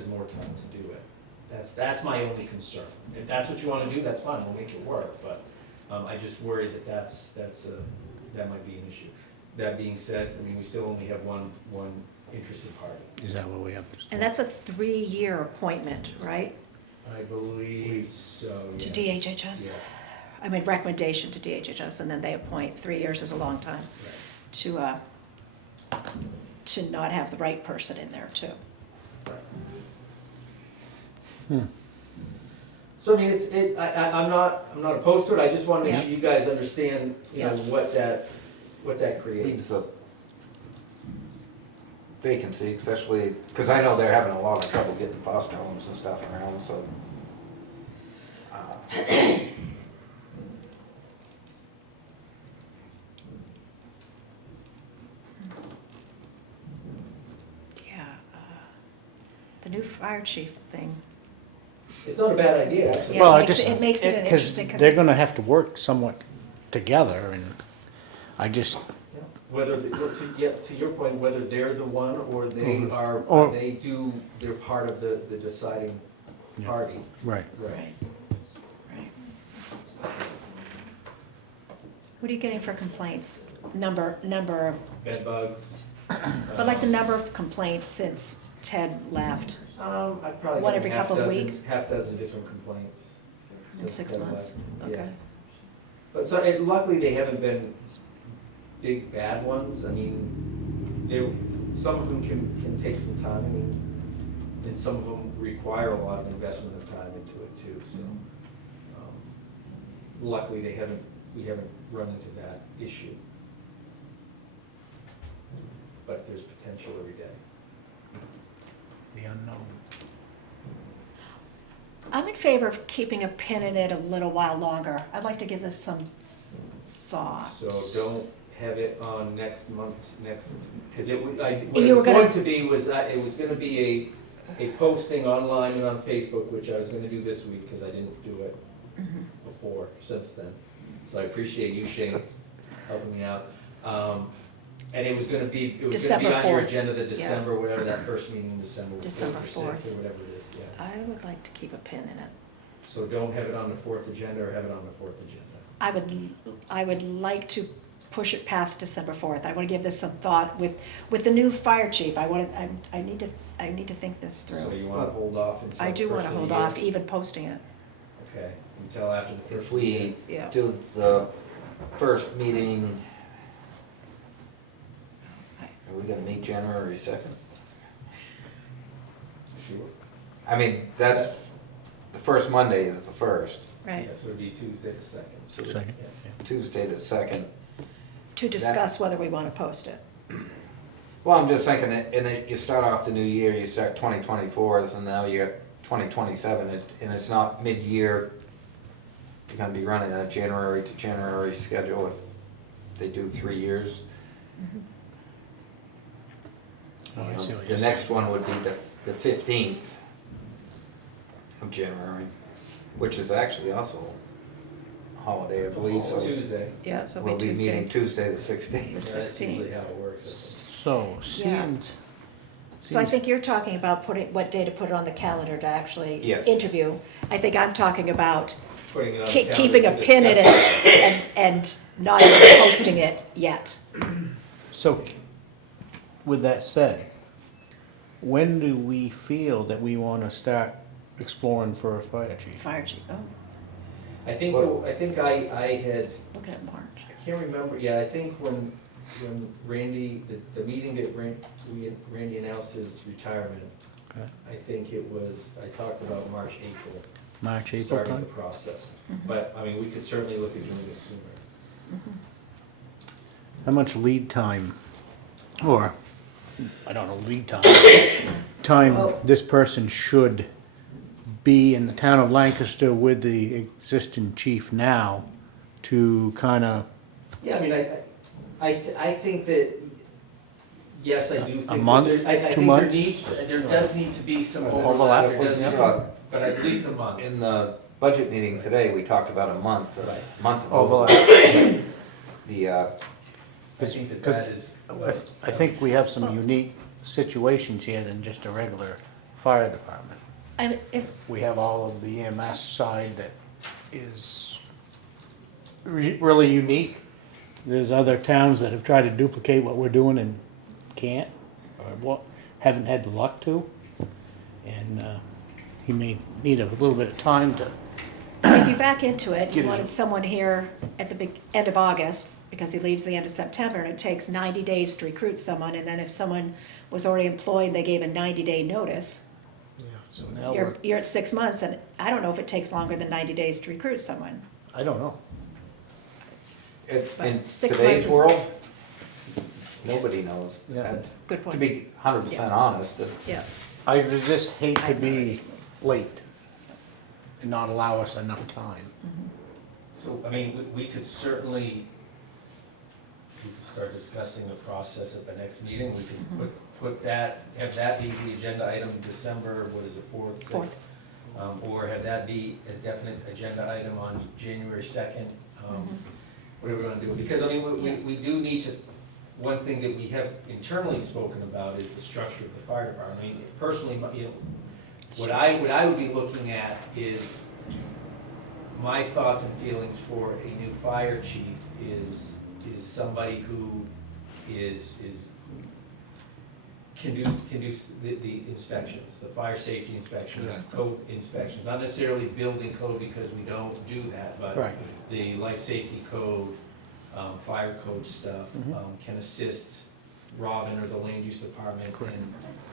more time to do it. That's my only concern. If that's what you want to do, that's fine, we'll make it work, but I just worry that might be an issue. That being said, I mean, we still only have one interested party. Is that what we have? And that's a 3-year appointment, right? I believe so, To yes. DHHS? Yeah. I mean, recommendation to DHHS, and then they appoint. 3 years is a long time Right. to not have the right person in there too. So I mean, I'm not opposed to it, I just want to make Yeah. sure you guys understand, Yeah. what that creates. Leaves a vacancy, especially, because I know they're having a lot of trouble getting foster homes and stuff around, so. Yeah. The new fire chief thing. It's not a bad idea, actually. Yeah, Well, it makes it because interesting 'cause they're it's- gonna have to work somewhat together, and I just, Yeah. Whether, to your point, whether they're the one or they Mhm. are, Or- they're part of the deciding Yeah. party. right. Right. Right. What are you getting for complaints? Number of, Bed bugs. but like the number of complaints since Ted left I've probably One got every couple of weeks? half dozen different complaints. in since 6 Ted months? left. Yeah. Okay. But so, and luckily, they haven't been big bad ones. I mean, some of them can take some time, and some of them require a lot of investment of time into it too, so. Luckily, we haven't run into that issue. But there's potential every day. The unknown. I'm in favor of keeping a pin in it a little while longer. I'd like to give this some thought. So don't have it on next, because what You it were was gonna- going to be was that it was gonna be a posting online and on Facebook, which I was gonna do this week, because I didn't do it Mhm. before, since then. So I appreciate you, Shane, helping me out. And it was gonna be December on your 4th. agenda, the Yeah. December, whatever that first meeting in December. December 4th or 6th 4th. Or whatever it is, yeah. I would like to keep a pin in it. So don't have it on the 4th agenda, or have it on the 4th agenda. I would like to push it past December 4th. I want to give this some thought with the new fire chief. I need to think this So through. you wanna hold off until I the do want first to of hold the year? off even posting it. Okay, until after the first. If we Yeah. do the first meeting, Are we gonna meet January 2nd? Sure. I mean, that's, the first Monday is the first, Right, Yes, it would be Tuesday the 2nd. so Second. Tuesday the 2nd. to discuss whether we want to post it. Well, I'm just thinking that, and then you start off the new year, you start 2024, and now you got 2027, and it's not mid-year. You're gonna be running a January to January schedule if they do 3 years. Oh, I see what The you're next one would be the 15th of January, which is actually also a holiday, I believe, It's so Tuesday. Yeah, so we'll it'll be be meeting Tuesday. Tuesday the 16th. The Yeah, that's usually 16th. how it works. So, seeing, So I think you're talking about putting, what day to put it on the calendar to actually Yes. interview. I think I'm talking about Putting it on the calendar keeping a to pin in discuss it and not even posting it yet. so with that said, when do we feel that we wanna start exploring for a fire chief? Fire chief, oh, I think, I had, look at March. I can't remember, yeah, I think when Randy, the meeting that Randy announced his retirement, Okay. I think it was, I talked about March, April, March, April starting time? the process. But, I mean, we could certainly look at doing it sooner. How much lead time, or, I don't know, lead time, time this person should be in the town of Lancaster with the existing chief now to kinda, Yeah, I mean, I think that, yes, I do think. that month, there- I 2 think months? there does need to be some Overlap, overlap, there does, yeah. but at least a month. In the budget meeting today, we talked about a month, Right. month of Overlap. overlap. The, I think that Because- that is. I think we have some unique situations here than just a regular fire department. And if, We have all of the EMS side that is really unique. There's other towns that have tried to duplicate what we're doing and can't, or haven't had the luck to. And he may need a little bit of time to, if you back into it, you Get it. wanted someone here at the end of August, because he leaves the end of September, and it takes 90 days to recruit someone, and then if someone was already employed, and they gave a 90-day notice, so now we're, you're at 6 months, and I don't know if it takes longer than 90 days to recruit someone. I don't know. in 6 today's months is- world, nobody knows. Yeah. And Good point. To be 100% honest, Yeah, I would just hate I to be late and not allow us enough time. So, I mean, we could certainly, we could start discussing the process at the next meeting. We could put that, have that be the agenda item December, what is it, 4th, 6th? Fourth. Or have that be a definite agenda item on January 2nd, whatever we want to do. Because, I mean, we do need to, one thing that we have internally spoken about is the structure of the fire department. I mean, personally, you know, what I would be looking at is my thoughts and feelings for a new fire chief is somebody who can do the inspections, the fire safety inspections, code inspections, not necessarily building code because we don't do that, but Right. the life safety code, fire code stuff, can assist Robin or the land use department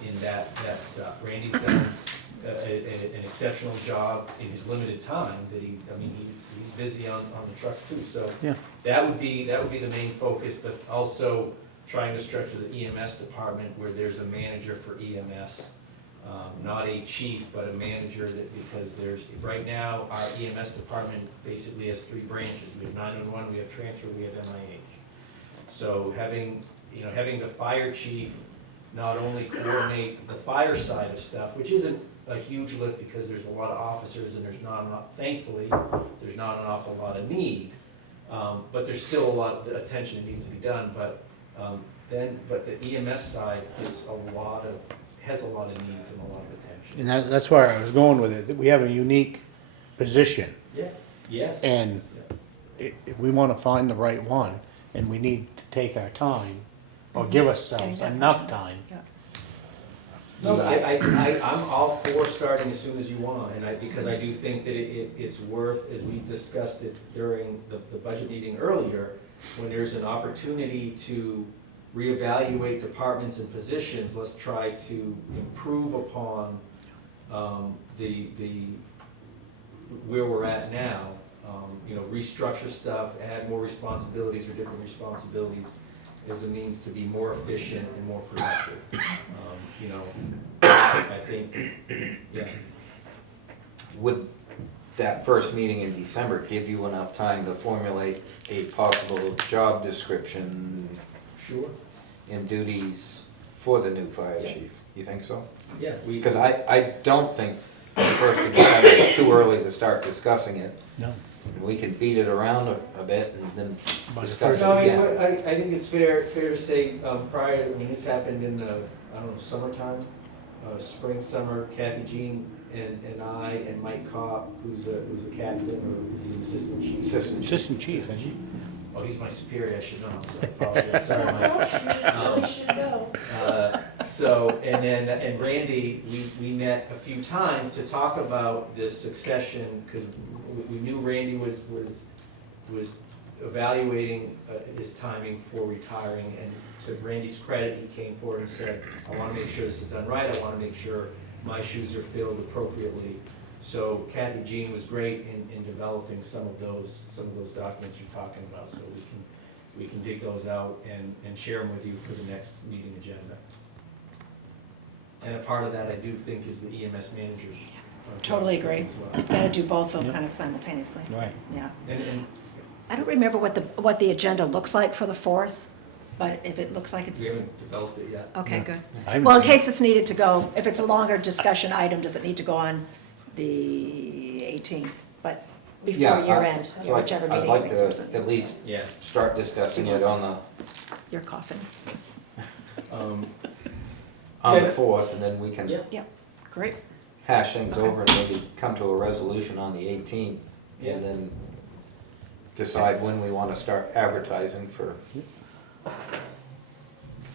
in that stuff. Randy's done an exceptional job in his limited time, that he's busy on the trucks too, so. Yeah. That would be the main focus, but also trying to structure the EMS department where there's a manager for EMS. Not a chief, but a manager because right now, our EMS department basically has 3 branches. We have 911, we have transfer, we have MIH. So having the fire chief not only coordinate the fire side of stuff, which isn't a huge lift because there's a lot of officers and thankfully, there's not an awful lot of need. But there's still a lot of attention that needs to be done, but the EMS side has a lot of needs and a lot of attention. And that's where I was going with it, that we have a unique position. Yeah, yes. And if we wanna find the right one, and we need to take our time, or give ourselves Getting that enough person. time. Yeah. No, I'm all for starting as soon as you want, because I do think that it's worth, as we discussed it during the budget meeting earlier, when there's an opportunity to reevaluate departments and positions, let's try to improve upon the where we're at now. You know, restructure stuff, add more responsibilities or different responsibilities as a means to be more efficient and more productive. You know, I think, yeah. Would that first meeting in December give you enough time to formulate a possible job description Sure. and duties for the new fire Yeah. chief? You think so? Yeah, we. Because I don't think the first of December is too early to start discussing it. No. And we can beat it around a bit and then By the discuss first- it No, I mean, again. I think it's fair to say, prior, I mean, this happened in, I don't know, summertime, spring, summer, Kathy Jean and I and Mike Kopp, who's a captain, or is he an assistant chief? Assistant chief, isn't he? Oh, he's my superior, I should know, so I apologize, sorry, Mike. should know. So, and then, and Randy, we met a few times to talk about this succession, because we knew Randy was evaluating his timing for retiring, and to Randy's credit, he came forward and said, I wanna make sure this is done right, I wanna make sure my shoes are filled appropriately. So Kathy Jean was great in developing some of those documents you're talking about, so we can dig those out and share them with you for the next meeting agenda. And a part of that, I do think, is the EMS managers. Totally agree. as well. Gotta do both of them Yeah. kind of simultaneously. Right. Yeah. And I don't remember what the agenda looks like for the 4th, but if it looks like it's, we haven't developed it yet. okay, Yeah. good. I haven't Well, in seen it. case it's needed to go, if it's a longer discussion item, does it need to go on the 18th? But before Yeah, year end, so whichever I'd meeting like makes more to sense. at least Yeah. start discussing it on You're coughing. Um, the Yeah. 4th, and then we can Yeah. Yep, great. hash things Okay. over and maybe come to a resolution on the 18th, Yeah. and then decide when we want to start advertising for.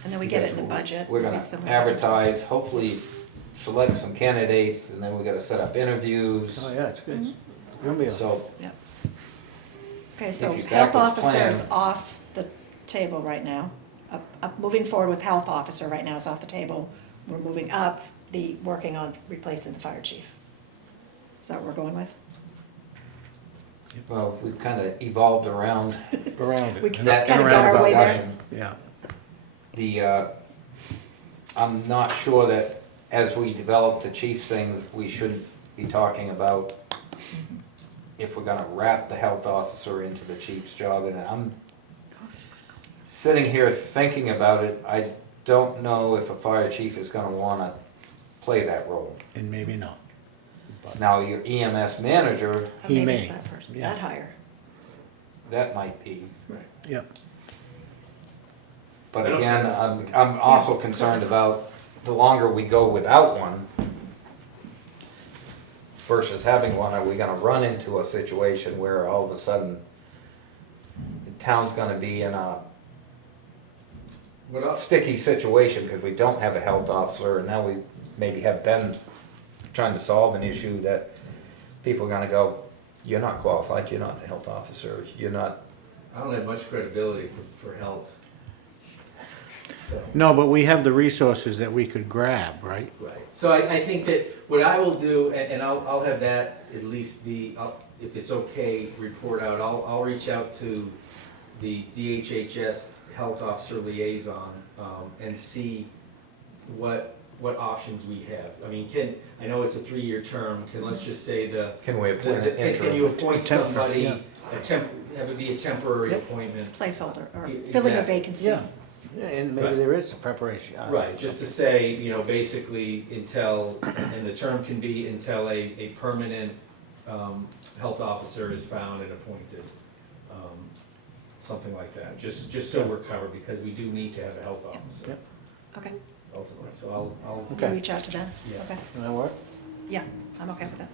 And then we get it in the budget. We're gonna maybe some- advertise, hopefully select some candidates, and then we gotta set up interviews. Oh, yeah, it's good. It's gonna be a, So, Yep. Okay, so If you back health those officer's plans- off the table right now. Moving forward with health officer right now is off the table. We're moving up, working on replacing the fire chief. Is that what we're going with? well, we've kinda evolved around around We it. kinda that got our way there. discussion. Yeah. I'm not sure that as we develop the chief's thing, we should be talking about if we're gonna wrap the health officer into the chief's job, and I'm sitting here thinking about it, I don't know if a fire chief is gonna wanna play that role. And maybe not. But Now, your EMS manager, Or He maybe may, it's that person, yeah. that higher. that might be, Yep. but I don't again, think it's- I'm also concerned about the longer we go without one versus having one, are we gonna run into a situation where all of a sudden the town's gonna be in a What else? sticky situation because we don't have a health officer, and now we maybe have been trying to solve an issue that people are gonna go, you're not qualified, you're not the health officer, you're not. I don't have much credibility for health. So. No, but we have the resources that we could grab, right? Right, so I think that what I will do, and I'll have that at least if it's okay, report out, I'll reach out to the DHHS Health Officer Liaison, and see what options we have. I mean, I know it's a 3-year term, let's just say Can we appoint an can you interim? appoint Temporary, somebody, yeah. have it be a temporary Yep. appointment? Placeholder, or Exactly. filling a vacancy. Yeah. Yeah, and maybe Right. there is a preparation. Right, just to say, you know, basically until, and the term can be until a permanent health officer is found and appointed. Something like that, just so we're covered, because we do need to have a health officer Yep. Okay, ultimately, so I'll, we'll Okay. reach out to them. Yeah. Okay, Can that work? yeah, I'm okay with that.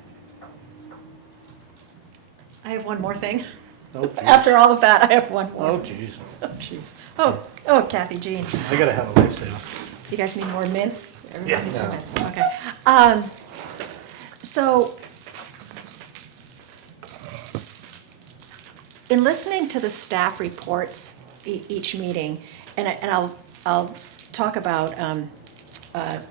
I have one more thing. Oh, jeez. After all of that, I have one Oh, more. jeez. Oh, jeez. Oh, Kathy Jean. I gotta have a lifesaver. You guys need more mints? Everybody needs Yeah. more mints, okay. So, in listening to the staff reports each meeting, and I'll I'll talk about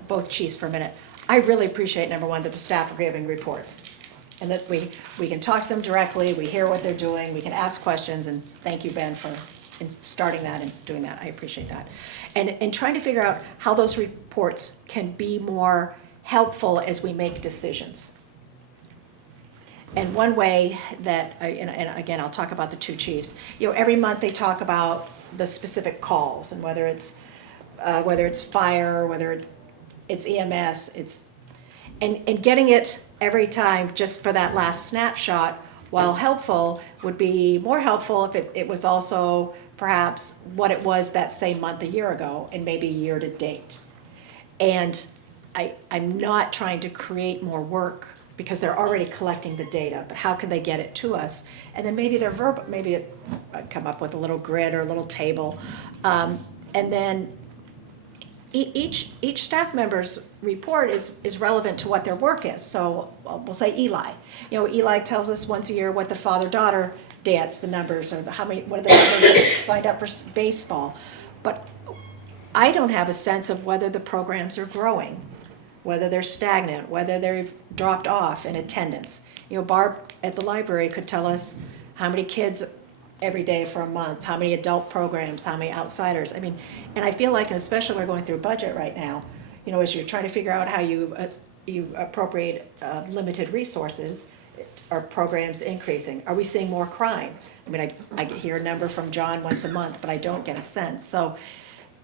both chiefs for a minute. I really appreciate, number one, that the staff are giving reports, and that we can talk to them directly, we hear what they're doing, we can ask questions, and thank you, Ben, for starting that and doing that. I appreciate that. And trying to figure out how those reports can be more helpful as we make decisions. And one way that, and again, I'll talk about the two chiefs, every month they talk about the specific calls, and whether it's fire, whether it's EMS, and getting it every time just for that last snapshot, while helpful, would be more helpful if it was also perhaps what it was that same month a year ago, and maybe year to date. And I'm not trying to create more work, because they're already collecting the data, but how can they get it to us? And then maybe they're verbal, maybe I'd come up with a little grid or a little table. And then each staff member's report is relevant to what their work is. So we'll say Eli. Eli tells us once a year what the father-daughter dance, the numbers, or what are the numbers that signed up for baseball. But I don't have a sense of whether the programs are growing, whether they're stagnant, whether they've dropped off in attendance. Barb at the library could tell us how many kids every day for a month, how many adult programs, how many outsiders. And I feel like, and especially we're going through a budget right now, as you're trying to figure out how you appropriate limited resources, are programs increasing? Are we seeing more crime? I hear a number from John once a month, but I don't get a sense. So,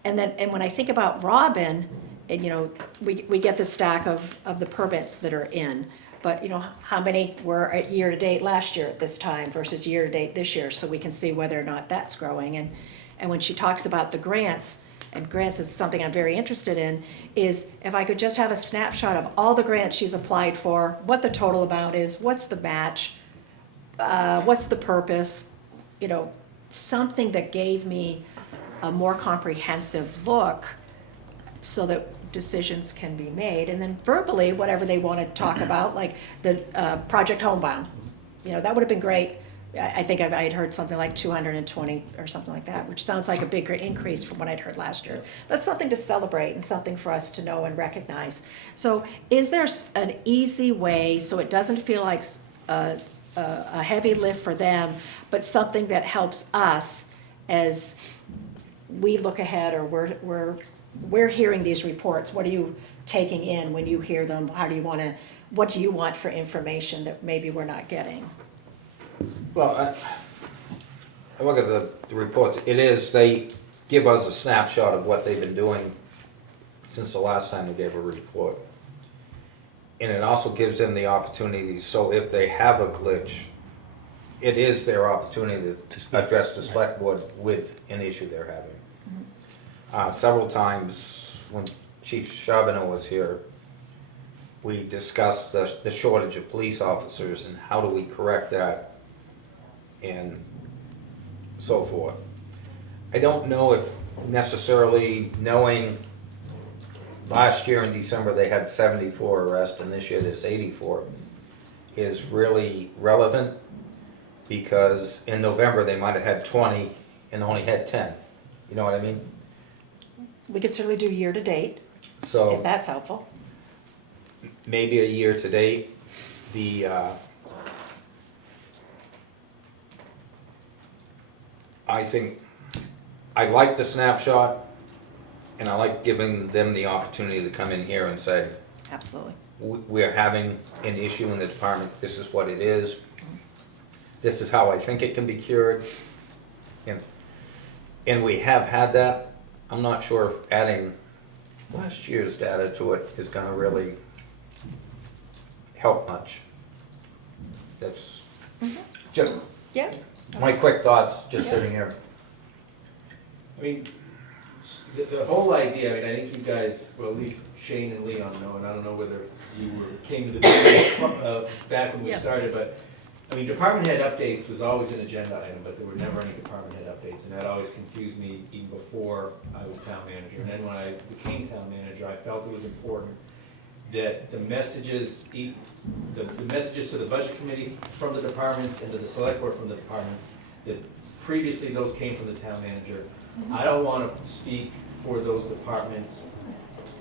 and when I think about Robin, and we get the stack of the permits that are in, but how many were at year to date last year at this time versus year to date this year, so we can see whether or not that's growing. And when she talks about the grants, and grants is something I'm very interested in, is if I could just have a snapshot of all the grants she's applied for, what the total amount is, what's the match, what's the purpose, something that gave me a more comprehensive look, so that decisions can be made. And then verbally, whatever they want to talk about, like the Project Homebound, that would have been great. I think I had heard something like 220 or something like that, which sounds like a big increase from what I'd heard last year. That's something to celebrate and something for us to know and recognize. So is there an easy way, so it doesn't feel like a heavy lift for them, but something that helps us as we look ahead, or we're hearing these reports? What are you taking in when you hear them? What do you want for information that maybe we're not getting? Well, I look at the reports. They give us a snapshot of what they've been doing since the last time they gave a report. And it also gives them the opportunity, so if they have a glitch, it is their opportunity to address the select board with an issue they're having. Several times when Chief Charbonneau was here, we discussed the shortage of police officers and how do we correct that and so forth. I don't know if necessarily knowing last year in December they had 74 arrests and this year there's 84 is really relevant, because in November they might have had 20 and only had 10. You know what I mean? We could certainly do year to date, So if that's helpful. maybe a year to date. I think I like the snapshot, and I like giving them the opportunity to come in here and say, Absolutely. we're having an issue in the department, this is what it is, this is how I think it can be cured. And we have had that. I'm not sure if adding last year's data to it is gonna really help much. That's just Yeah. my quick thoughts, just sitting here. I mean, the whole idea, I think you guys, well, at least Shane and Leon know, and I don't know whether came to the meeting back when we Yeah. started, but, department head updates was always an agenda item, but there were never any department head updates, and that always confused me even before I was town manager. And then when I became town manager, I felt it was important that the messages, the messages to the budget committee from the departments and to the select board from the departments, that previously those came from the town manager. I don't want to speak for those departments.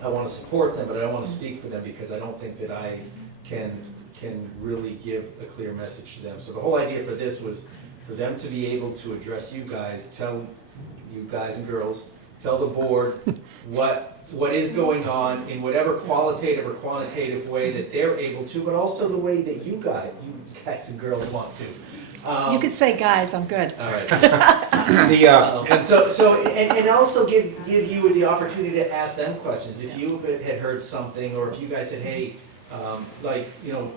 I wanna support them, but I don't wanna speak for them because I don't think that I can really give a clear message to them. So the whole idea for this was for them to be able to address you guys, tell you guys and girls, tell the board what is going on in whatever qualitative or quantitative way that they're able to, but also the way that you guys and girls want to. You could say, guys, I'm good. All right. The, And also give you the opportunity to ask them questions. If you had heard something, or if you guys said, hey, like, you know,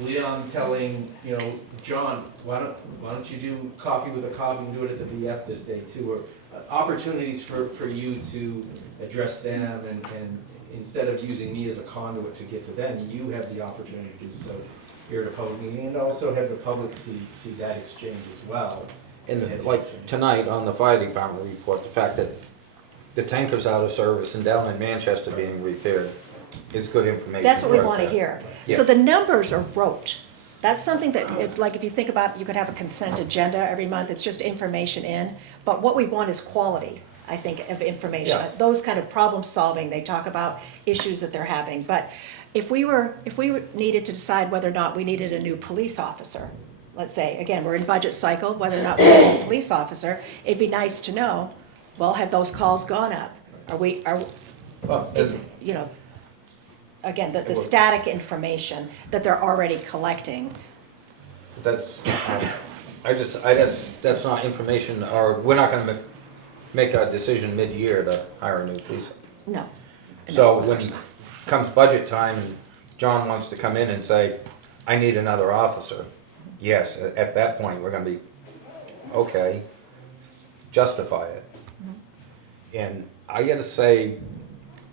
Leon telling, you know, John, why don't you do coffee with a cop, you can do it at the VF this day too, or opportunities for you to address them, and instead of using me as a conduit to get to them, you have the opportunity to do so here at a public meeting, and also have the public see that exchange as well. and like tonight on the fire department report, the fact that the tanker's out of service and down in Manchester being repaired is good information. That's what we for us want to there. hear. Yeah. So the numbers are rote. That's something that, it's like, if you think about, you could have a consent agenda every month, it's just information in, but what we want is quality, I think, of information. Yeah. Those kind of problem solving, they talk about issues that they're having, but if we needed to decide whether or not we needed a new police officer, let's say, again, we're in budget cycle, whether or not we need a police officer, it'd be nice to know, well, have those calls gone up? Well, It's, and- you know, again, the will. static information that they're already collecting. That's, that's not information, or we're not gonna make a decision mid-year to hire a new police. No. So when comes budget time and John wants to come in and say, I need another officer, yes, at that point, we're gonna be, okay, justify it. And I gotta say,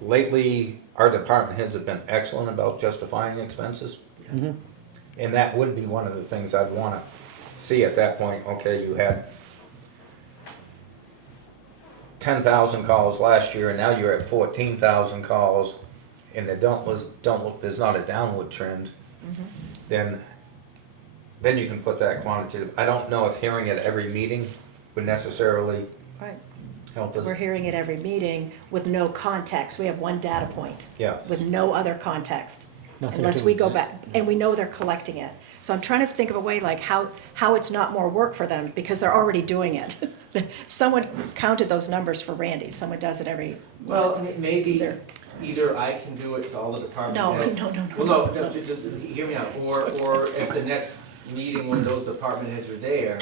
lately, our department heads have been excellent about justifying expenses. Mhm. And that would be one of the things I'd wanna see at that point. Okay, you had 10,000 calls last year, and now you're at 14,000 calls, and there's not a downward trend. Then you can put that quantitative. I don't know if hearing it every meeting would necessarily Right. help us. We're hearing it every meeting with no context. We have one data point. Yeah. With no other context. Nothing Unless to we go examine. back, and we know they're collecting it. So I'm trying to think of a way like how it's not more work for them, because they're already doing it. Someone counted those numbers for Randy. Someone does it every. Well, month. maybe They're- either I can do it to all the department No, heads. no. Well, no, hear me out, or at the next meeting when those department heads are there,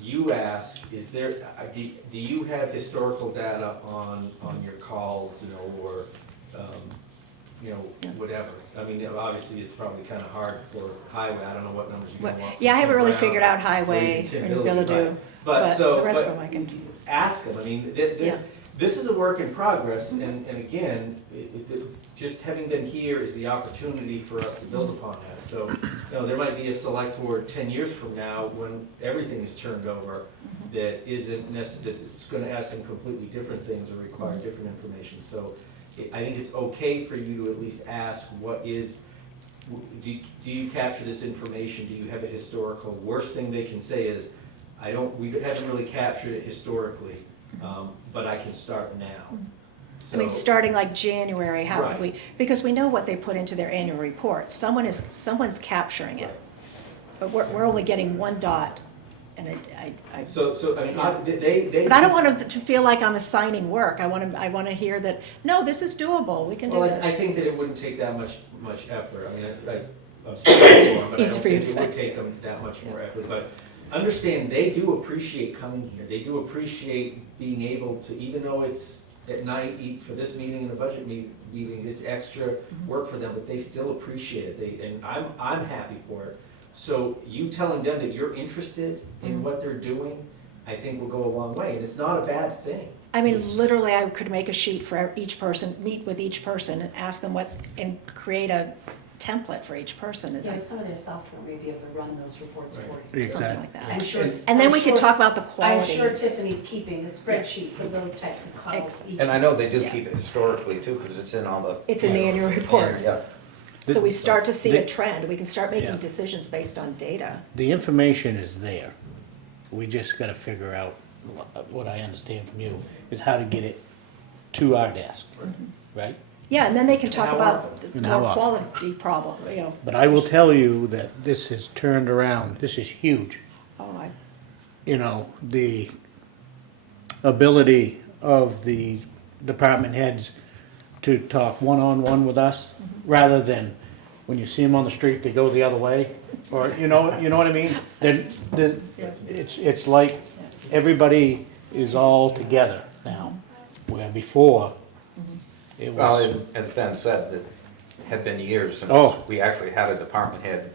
you ask, is there, do you have historical data on your calls, you know, or, you know, Yeah. whatever? I mean, you know, obviously, it's probably kind of hard for highway, I don't know what numbers you're gonna want. Yeah, I from haven't really Brown figured out or highway even Tim or Billy, Billadu, right. but So, the rest of but them I can. ask them, I mean, Yeah. this is a work in progress, and again, just having them here is the opportunity for us to build upon that. So, you know, there might be a select board 10 years from now, when everything is turned over, that isn't necessarily, that's gonna ask some completely different things or require different information. So, I think it's okay for you to at least ask, do you capture this information, do you have a historical? Worst thing they can say is, we haven't really captured it historically, but I can start now. I mean, So- starting like January, how would Right. we, because we know what they put into their annual report. Someone's capturing it. But we're only getting one dot, and So, I mean, Yeah. they. but I don't want them to feel like I'm assigning work. I want to hear that, no, this is doable, we can do Well, I this. think that it wouldn't take that much effort. I mean, I'm speaking for them, but I Easy don't for you think to it would say. take them that much more effort. But understand, they do appreciate coming here. They do appreciate being able to, even though it's at night, for this meeting and the budget meeting, it's extra work for them, but they still appreciate it. And I'm happy for it. So you telling them that you're interested in what they're doing, I think will go a long way. And it's not a bad thing. I mean, literally, I could make a sheet for each person, meet with each person and ask them and create a template for each person. Yeah, some of their software may be able to run those reports for you. Something like I'm that. sure. And then I'm we could sure- talk about the I'm quality. sure Tiffany's keeping the spreadsheets of those types of calls Ex- each. And I know they do Yeah. keep it historically too, because it's in all the. It's in the annual reports. Yeah. So we start to see a The- trend. We can start making Yeah. decisions based on data. The information is there. We just gotta figure out, what I understand from you, is how to get it to our desk, right? Yeah, and then they can talk how about the And how more often? quality problem, you know. But I will tell you that this has turned around, this is huge. Oh, You know, the ability of the department heads to talk one-on-one with us, rather than when you see them on the street, they go the other way, or, you know what I mean? It's like everybody is all together now, where before, it Well, was, as Ben said, it had been years since Oh. we actually had a department head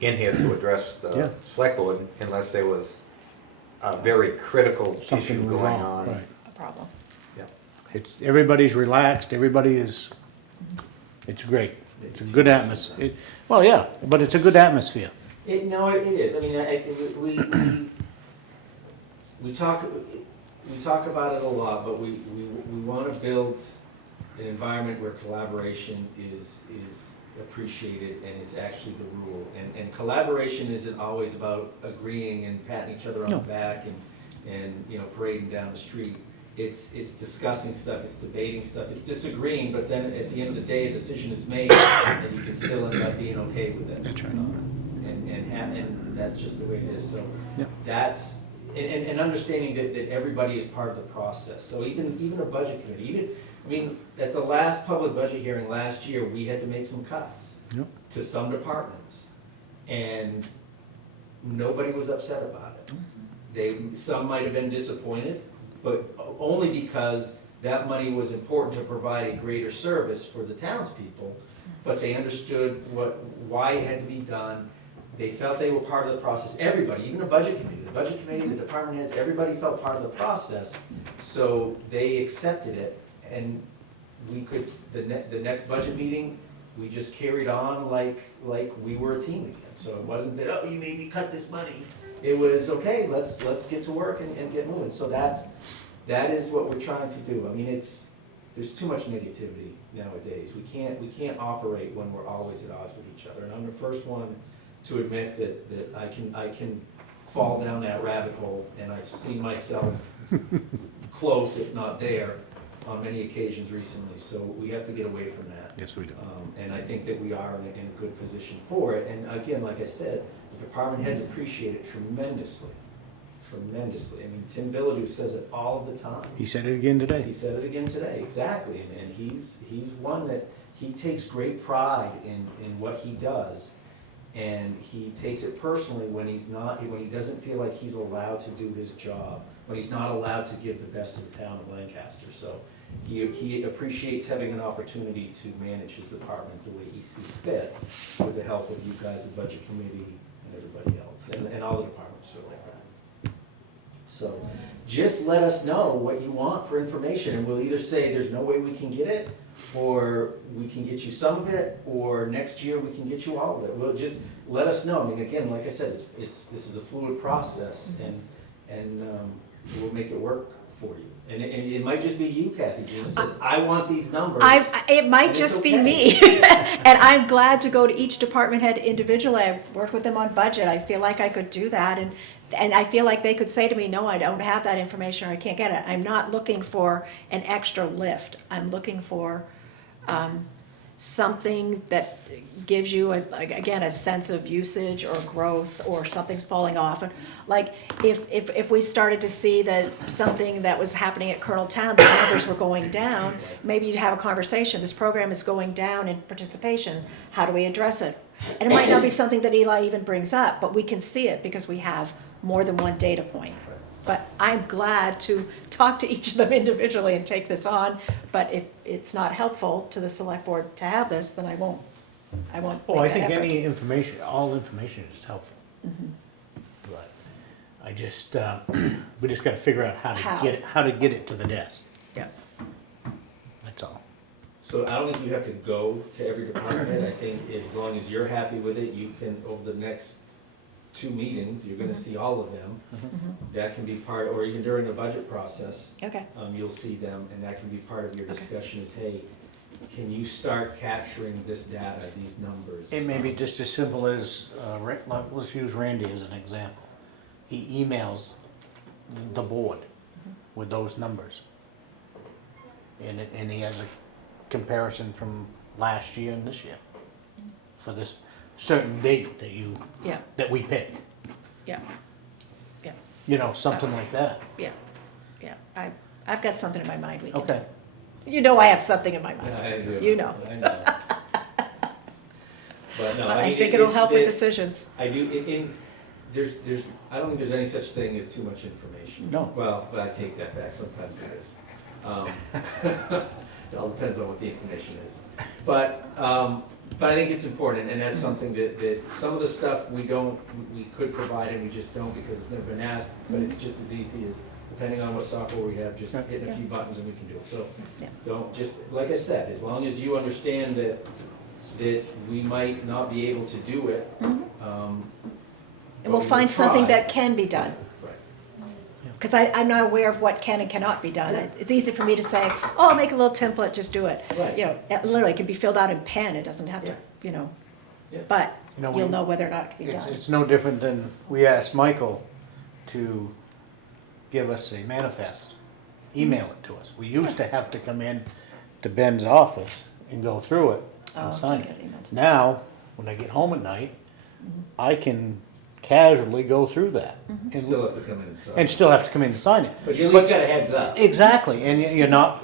in here to address Yeah. the select board unless there was a very critical issue something was going wrong, on. right? a problem. Yeah. It's, everybody's relaxed, everybody is, it's great. It's a good atmosphere. Well, yeah, but it's a good atmosphere. No, it is, I mean, I think we talk about it a lot, but we wanna build an environment where collaboration is appreciated and it's actually the rule. And collaboration isn't always about agreeing and patting each other on the No. back and, you know, parading down the street. It's discussing stuff, it's debating stuff, it's disagreeing, but then at the end of the day, a decision is made and you can still end up being okay with it. That's right. And that's just the way it is, so Yep. that's, and understanding that everybody is part of the process. So even a budget committee, I mean, at the last public budget hearing last year, we had to make some cuts Yep. to some departments. And nobody was upset about it. Some might have been disappointed, but only because that money was important to provide a greater service for the townspeople. But they understood why it had to be done. They felt they were part of the process. Everybody, even the budget committee, the department heads, everybody felt part of the process. So they accepted it, and we could, the next budget meeting, we just carried on like we were a team again. So it wasn't that, oh, you made me cut this money. It was, okay, let's get to work and get moving. So that is what we're trying to do. I mean, there's too much negativity nowadays. We can't operate when we're always at odds with each other. And I'm the first one to admit that I can fall down that rabbit hole, and I've seen myself close, if not there, on many occasions recently. So we have to get away from that. Yes, we do. And I think that we are in a good position for it. And again, like I said, the department heads appreciate it tremendously, tremendously. I mean, Tim Bilodeau says it all the time. He said it again He today. said it again today, exactly. And he's one that, he takes great pride in what he does. And he takes it personally when he doesn't feel like he's allowed to do his job, when he's not allowed to give the best to the town of Lancaster. So he appreciates having an opportunity to manage his department the way he sees fit, with the help of you guys, the budget committee, and everybody else, and all the departments are like that. So just let us know what you want for information, and we'll either say there's no way we can get it, or we can get you some of it, or next year we can get you all of it. We'll just let us know. I mean, again, like I said, this is a fluid process, and we'll make it work for you. And it might just be you, Kathy, Jean, that says, I want these numbers. It might And it's just be okay. me. And I'm glad to go to each department head individually. I've worked with them on budget. I feel like I could do that. And I feel like they could say to me, no, I don't have that information, or I can't get it. I'm not looking for an extra lift. I'm looking for something that gives you, again, a sense of usage or growth, or something's falling off. And like, if we started to see that something that was happening at Colonel Town, the numbers were going down, maybe you'd have a conversation. This program is going down in participation. How do we address it? And it might not be something that Eli even brings up, but we can see it because we have more than one data point. But I'm glad to talk to each of them individually and take this on. But if it's not helpful to the select board to have this, then I won't Oh, make I that think effort. any information, all information is helpful. But I just, we just gotta figure out how to get it to the desk. Yeah. That's all. So I don't think you have to go to every department head. I think as long as you're happy with it, you can, over the next 2 meetings, you're gonna see all of them. That can be part, or even during the budget process, Okay, you'll see them, and that can be part of your discussion is, hey, can you start capturing this data, these numbers? It may be just as simple as, let's use Randy as an example. He emails the board with those numbers. and he has a comparison from last year and this year for this certain date that Yeah, that we pick, yeah, yeah, you know, something like that. yeah, yeah. I've got something in my mind we can. Okay. You know I have something in my Yeah, mind. I do. You know. I know. But no, But I I mean, think it'll help with it- decisions. I do, there's, I don't think there's any such thing as too much information. No. Well, but I take that back, sometimes it is. It all depends on what the information is. But I think it's important, and that's something that some of the stuff we could provide and we just don't because it's never been asked, but it's just as easy as, depending on what software we have, just hitting a few buttons and we can do it. So Yeah. don't, just, like I said, as long as you understand that we might not be able to do it. And we'll find something that can be done. Right. Because I'm not aware of what can and cannot be done. It's easy for me to say, oh, I'll make a little template, just do it. Right. You know, it literally can be filled out in pen, it doesn't have to, Yeah. you know. Yeah. But You know, you'll we- know whether or not it can be done. It's no different than, we asked Michael to give us a manifest, email it to us. We used to have to come in to Ben's office and go through it Oh, and sign okay, it. email to- Now, when I get home at night, I can casually go through that. Still have to come in and sign. And still have to come in to sign it. But you at least got a heads up. Exactly, and you're not,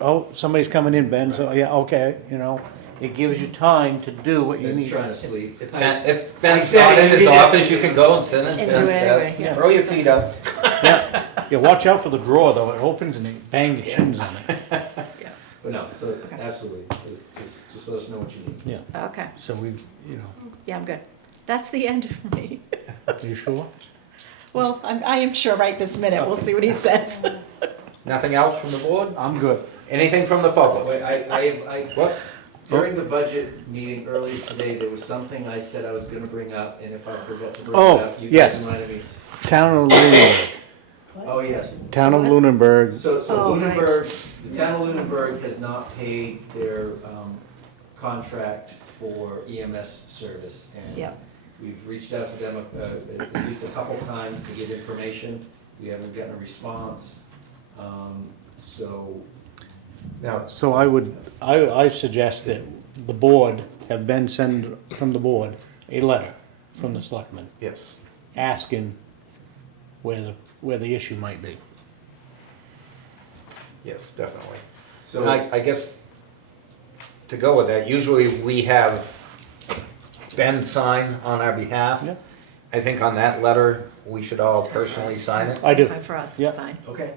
oh, somebody's coming in, Ben, so, yeah, okay, you know, it gives you time to do what you Ben's need. trying to sleep. If Ben's said not it, in you his did it. office, you can go and sit in And Ben's do it anyway, desk. yeah. Throw your feet up. Yeah, watch out for the drawer, though, it opens and you bang your shins on it. Yeah. But no, so absolutely, just let us know what you need. Yeah, Okay, so we've, you know, yeah, I'm good. That's the end of me. are you sure? Well, I am sure right this minute. We'll see what he says. Nothing else from the board? I'm good. Anything from the public? Wait, I, What? during the budget meeting earlier today, there was something I said I was gonna bring up, and if I forgot to bring it Oh, up, you yes. guys reminded me. Town of Lunenburg, Oh, yes. Town of Lunenburg, So Oh, right. Lunenburg, the town of Lunenburg has not paid their contract for EMS service. And Yep. we've reached out to them at least a couple times to get information. We haven't gotten a response. So, Now, so I suggest that the board, have Ben send from the board a letter from the selectmen yes. asking where the issue might be. Yes, definitely. so. And I guess to go with that, usually we have Ben sign on our behalf. Yeah. I think on that letter, we should all personally sign it. I do. Time for us to Yeah. sign. Okay.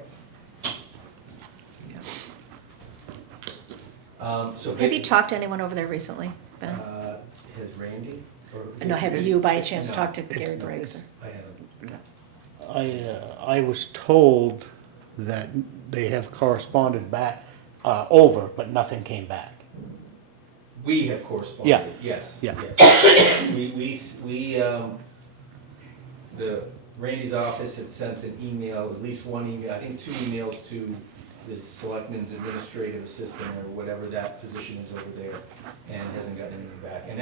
So. Have you talked to anyone over there recently, Ben? Has Randy? or- No, have you by any chance No, talked to it's Gary not- Briggs? it's- or- I haven't. I was told that they have corresponded back, over, but nothing came back. We have corresponded, Yeah. yes. Yeah. Yes. Randy's office had sent an email, at least one email, I think 2 emails to the selectman's administrative assistant or whatever that position is over there, and hasn't gotten anything back. And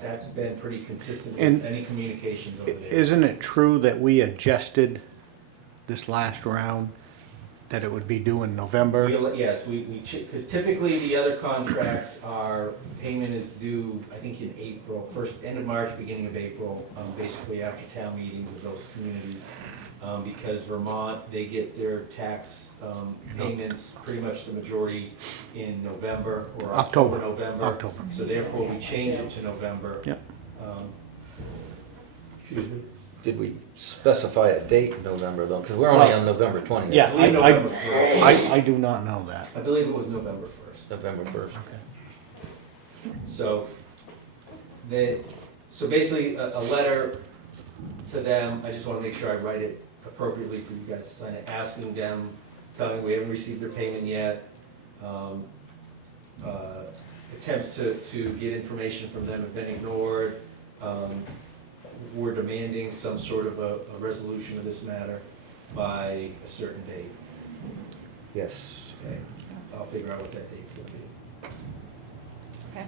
that's been pretty consistent with And any communications over there. Isn't it true that we adjusted this last round, that it would be due in November? Yes, because typically the other contracts are, payment is due, I think in April, end of March, beginning of April, basically after town meetings of those communities. Because Vermont, they get their tax payments, pretty much the majority in November or October. November. October. So therefore, we change it to November. Yep. Excuse me? Did we specify a date in November though? Because we're only on November 20th. Yeah, I believe November 1st. I do not know that. I believe it was November 1st. November 1st. So, so basically, a letter to them, I just wanna make sure I write it appropriately for you guys to sign it, asking them, telling them we haven't received their payment yet. Attempts to get information from them have been ignored. We're demanding some sort of a resolution of this matter by a certain date, Yes. okay? I'll figure out what that date's gonna be. Okay,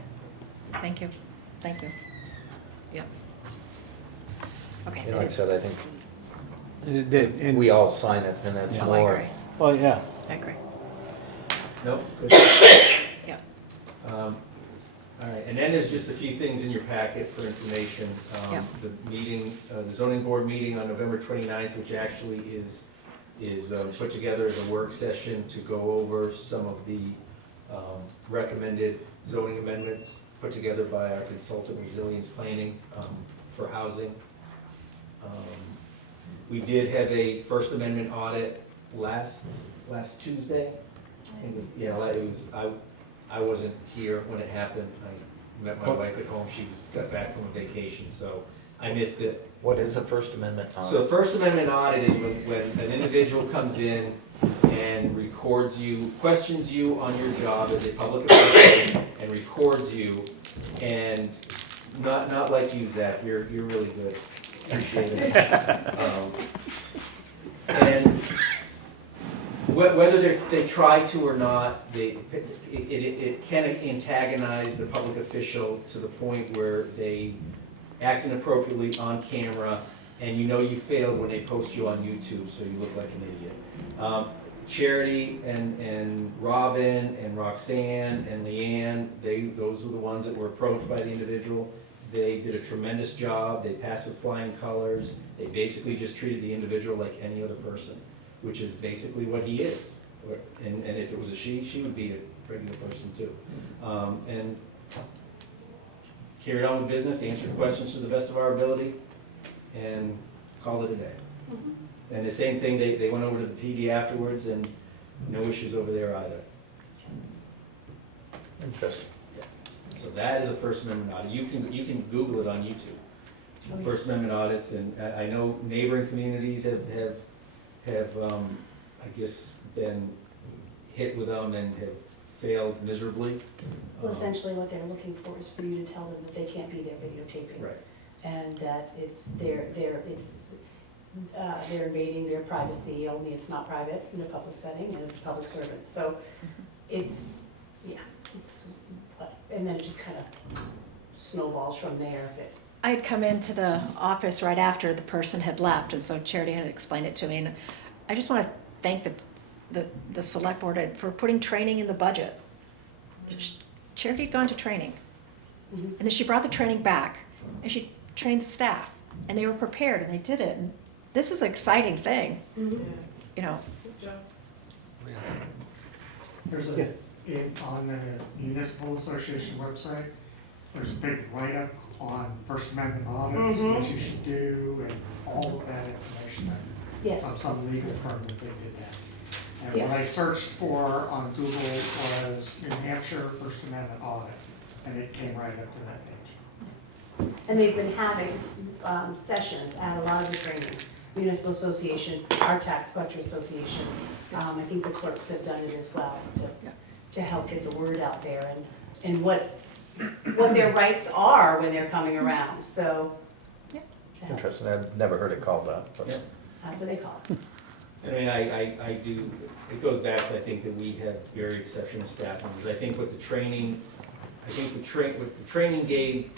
thank you, thank you. Yep. Okay. And like I said, I think And- we all sign it and that's Oh, I more. agree, Well, yeah, I agree. No? Good. Yeah. All right, and then there's just a few things in your packet for information. Yeah. The meeting, the zoning board meeting on November 29th, which actually is put together as a work session to go over some of the recommended zoning amendments put together by our consultant Resilience Planning for housing. We did have a First Amendment audit last Tuesday. I think it was, yeah, it was, I wasn't here when it happened. I met my wife at home, she got back from a vacation, so I missed it. What is a First Amendment So First Amendment audit is when an individual comes in and records you, questions you on your job as a public official, and records you, and not like you, Zach, you're really good. Appreciate it. And whether they try to or not, it can antagonize the public official to the point where they act inappropriately on camera, and you know you failed when they post you on YouTube, so you look like an idiot. Charity and Robin and Roxanne and Leanne, those were the ones that were approached by the individual. They did a tremendous job, they passed with flying colors, they basically just treated the individual like any other person, which is basically what he is. And if it was a she would be a regular person too. And carried on with business, answered questions to the best of our ability, and called it a day. And the same thing, they went over to the PD afterwards, and no issues over there either. Interesting. So that is a First Amendment audit. You can Google it on YouTube. First Amendment audits, and I know neighboring communities have I guess been hit with them and have failed miserably. Well, essentially what they're looking for is for you to tell them that they can't be there videotaping. Right. And that they're invading their privacy, only it's not private in a public setting, it's public servants. So it's, and then it just kind of snowballs from there if it. I had come into the office right after the person had left, and so Charity had explained it to me, and I just want to thank the select board for putting training in the budget. Charity had gone to training, and then she brought the training back, and she trained the staff, and they were prepared, and they did it, and this is an exciting thing, you know. There's on the municipal association website, there's a big write-up on First Amendment audits, what you should do, and all of that information. Yes. From some legal firm that they did that. And Yes. what I searched for on Google was New Hampshire First Amendment audit, and it came right up to that page. And they've been having sessions at a lot of the trainings, Municipal Association, our Tax Collector Association. I think the clerks have done it as well to help get the word out there and what their rights are when they're coming around, so. to help. Interesting, I've never heard it called that, Yeah. but That's what they call it. I mean, I do, it goes back to, I think that we have very exceptional staff members. I think what the training gave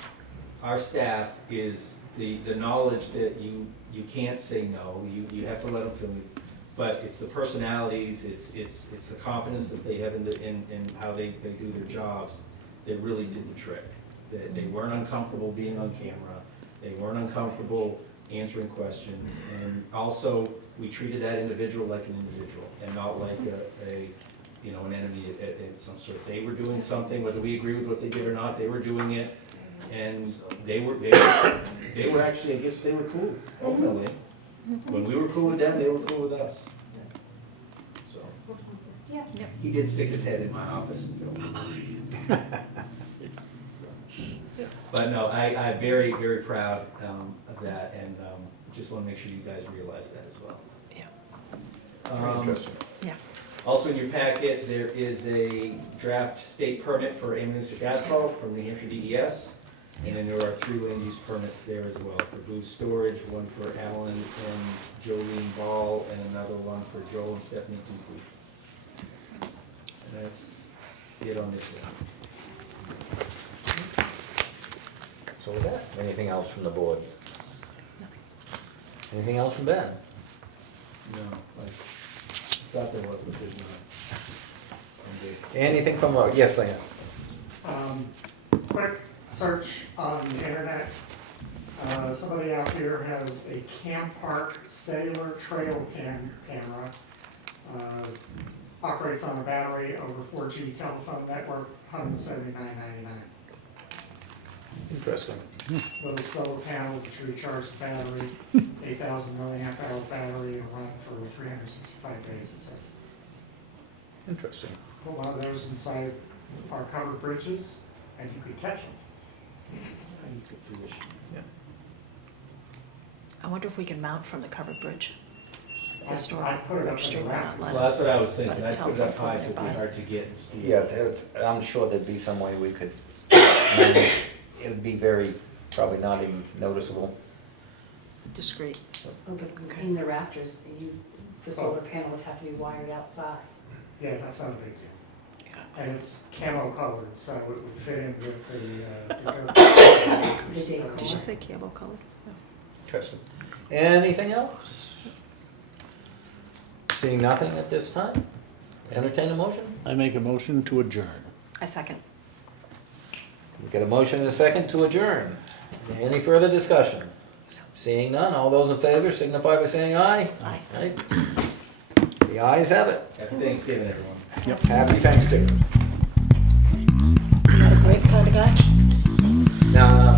our staff is the knowledge that you can't say no, you have to let them feel it. But it's the personalities, it's the confidence that they have in how they do their jobs that really did the trick. They weren't uncomfortable being on camera, they weren't uncomfortable answering questions, and also we treated that individual like an individual and not like an enemy at some sort. They were doing something, whether we agree with what they did or not, they were doing it, and they were actually, I guess they were cool, ultimately. When we were cool with them, they were cool with us. So. Yeah. He did stick his head in my office and film. But no, I'm very, very proud of that, and just want to make sure you guys realize that as well. Yeah. interesting. Yeah. Also in your packet, there is a draft state permit for Amanuensis Asphalt from New Hampshire DES. And then there are 3 land use permits there as well, for booze storage, one for Alan and Jolene Ball, and another one for Joel and Stephanie Dupuy. And that's it on this end. So with that, anything else from the board? Anything else from Ben? No, I thought there was, but there's not. Anything from, yes, Leanne? Quick search on the internet. Somebody out here has a Camp Park cellular trail camera. Operates on a battery over 4G telephone network, $179.99. Interesting. Little solar panel which recharges the battery, 8,000 milliamp hour battery, and run for 365 days, it says. Interesting. Put one of those inside our covered bridges, and you could catch them. I wonder if we can mount from the covered bridge. I Historic put it up registry in the will not rafters. let Well, that's us. what I was But thinking, a I put it up telephone high, so it'd be nearby. hard to get and steal. Yeah, I'm sure there'd be some way we could, it'd be very, probably not even noticeable. Discreet. Okay, in the rafters, the solar panel would have to be wired outside. Yeah, that's not a big deal. And it's camo colored, so it would fit in with the The decor. Did you say camo colored? Interesting. Anything else? Seeing nothing at this time, entertain a motion. I make a motion to adjourn. I second. We get a motion and a second to adjourn. Any further discussion? Seeing none, all those in favor signify by saying aye. Aye. Aye. The ayes have it. Happy Thanksgiving, everyone. Happy Thanksgiving. Not a grape kind of guy? Now,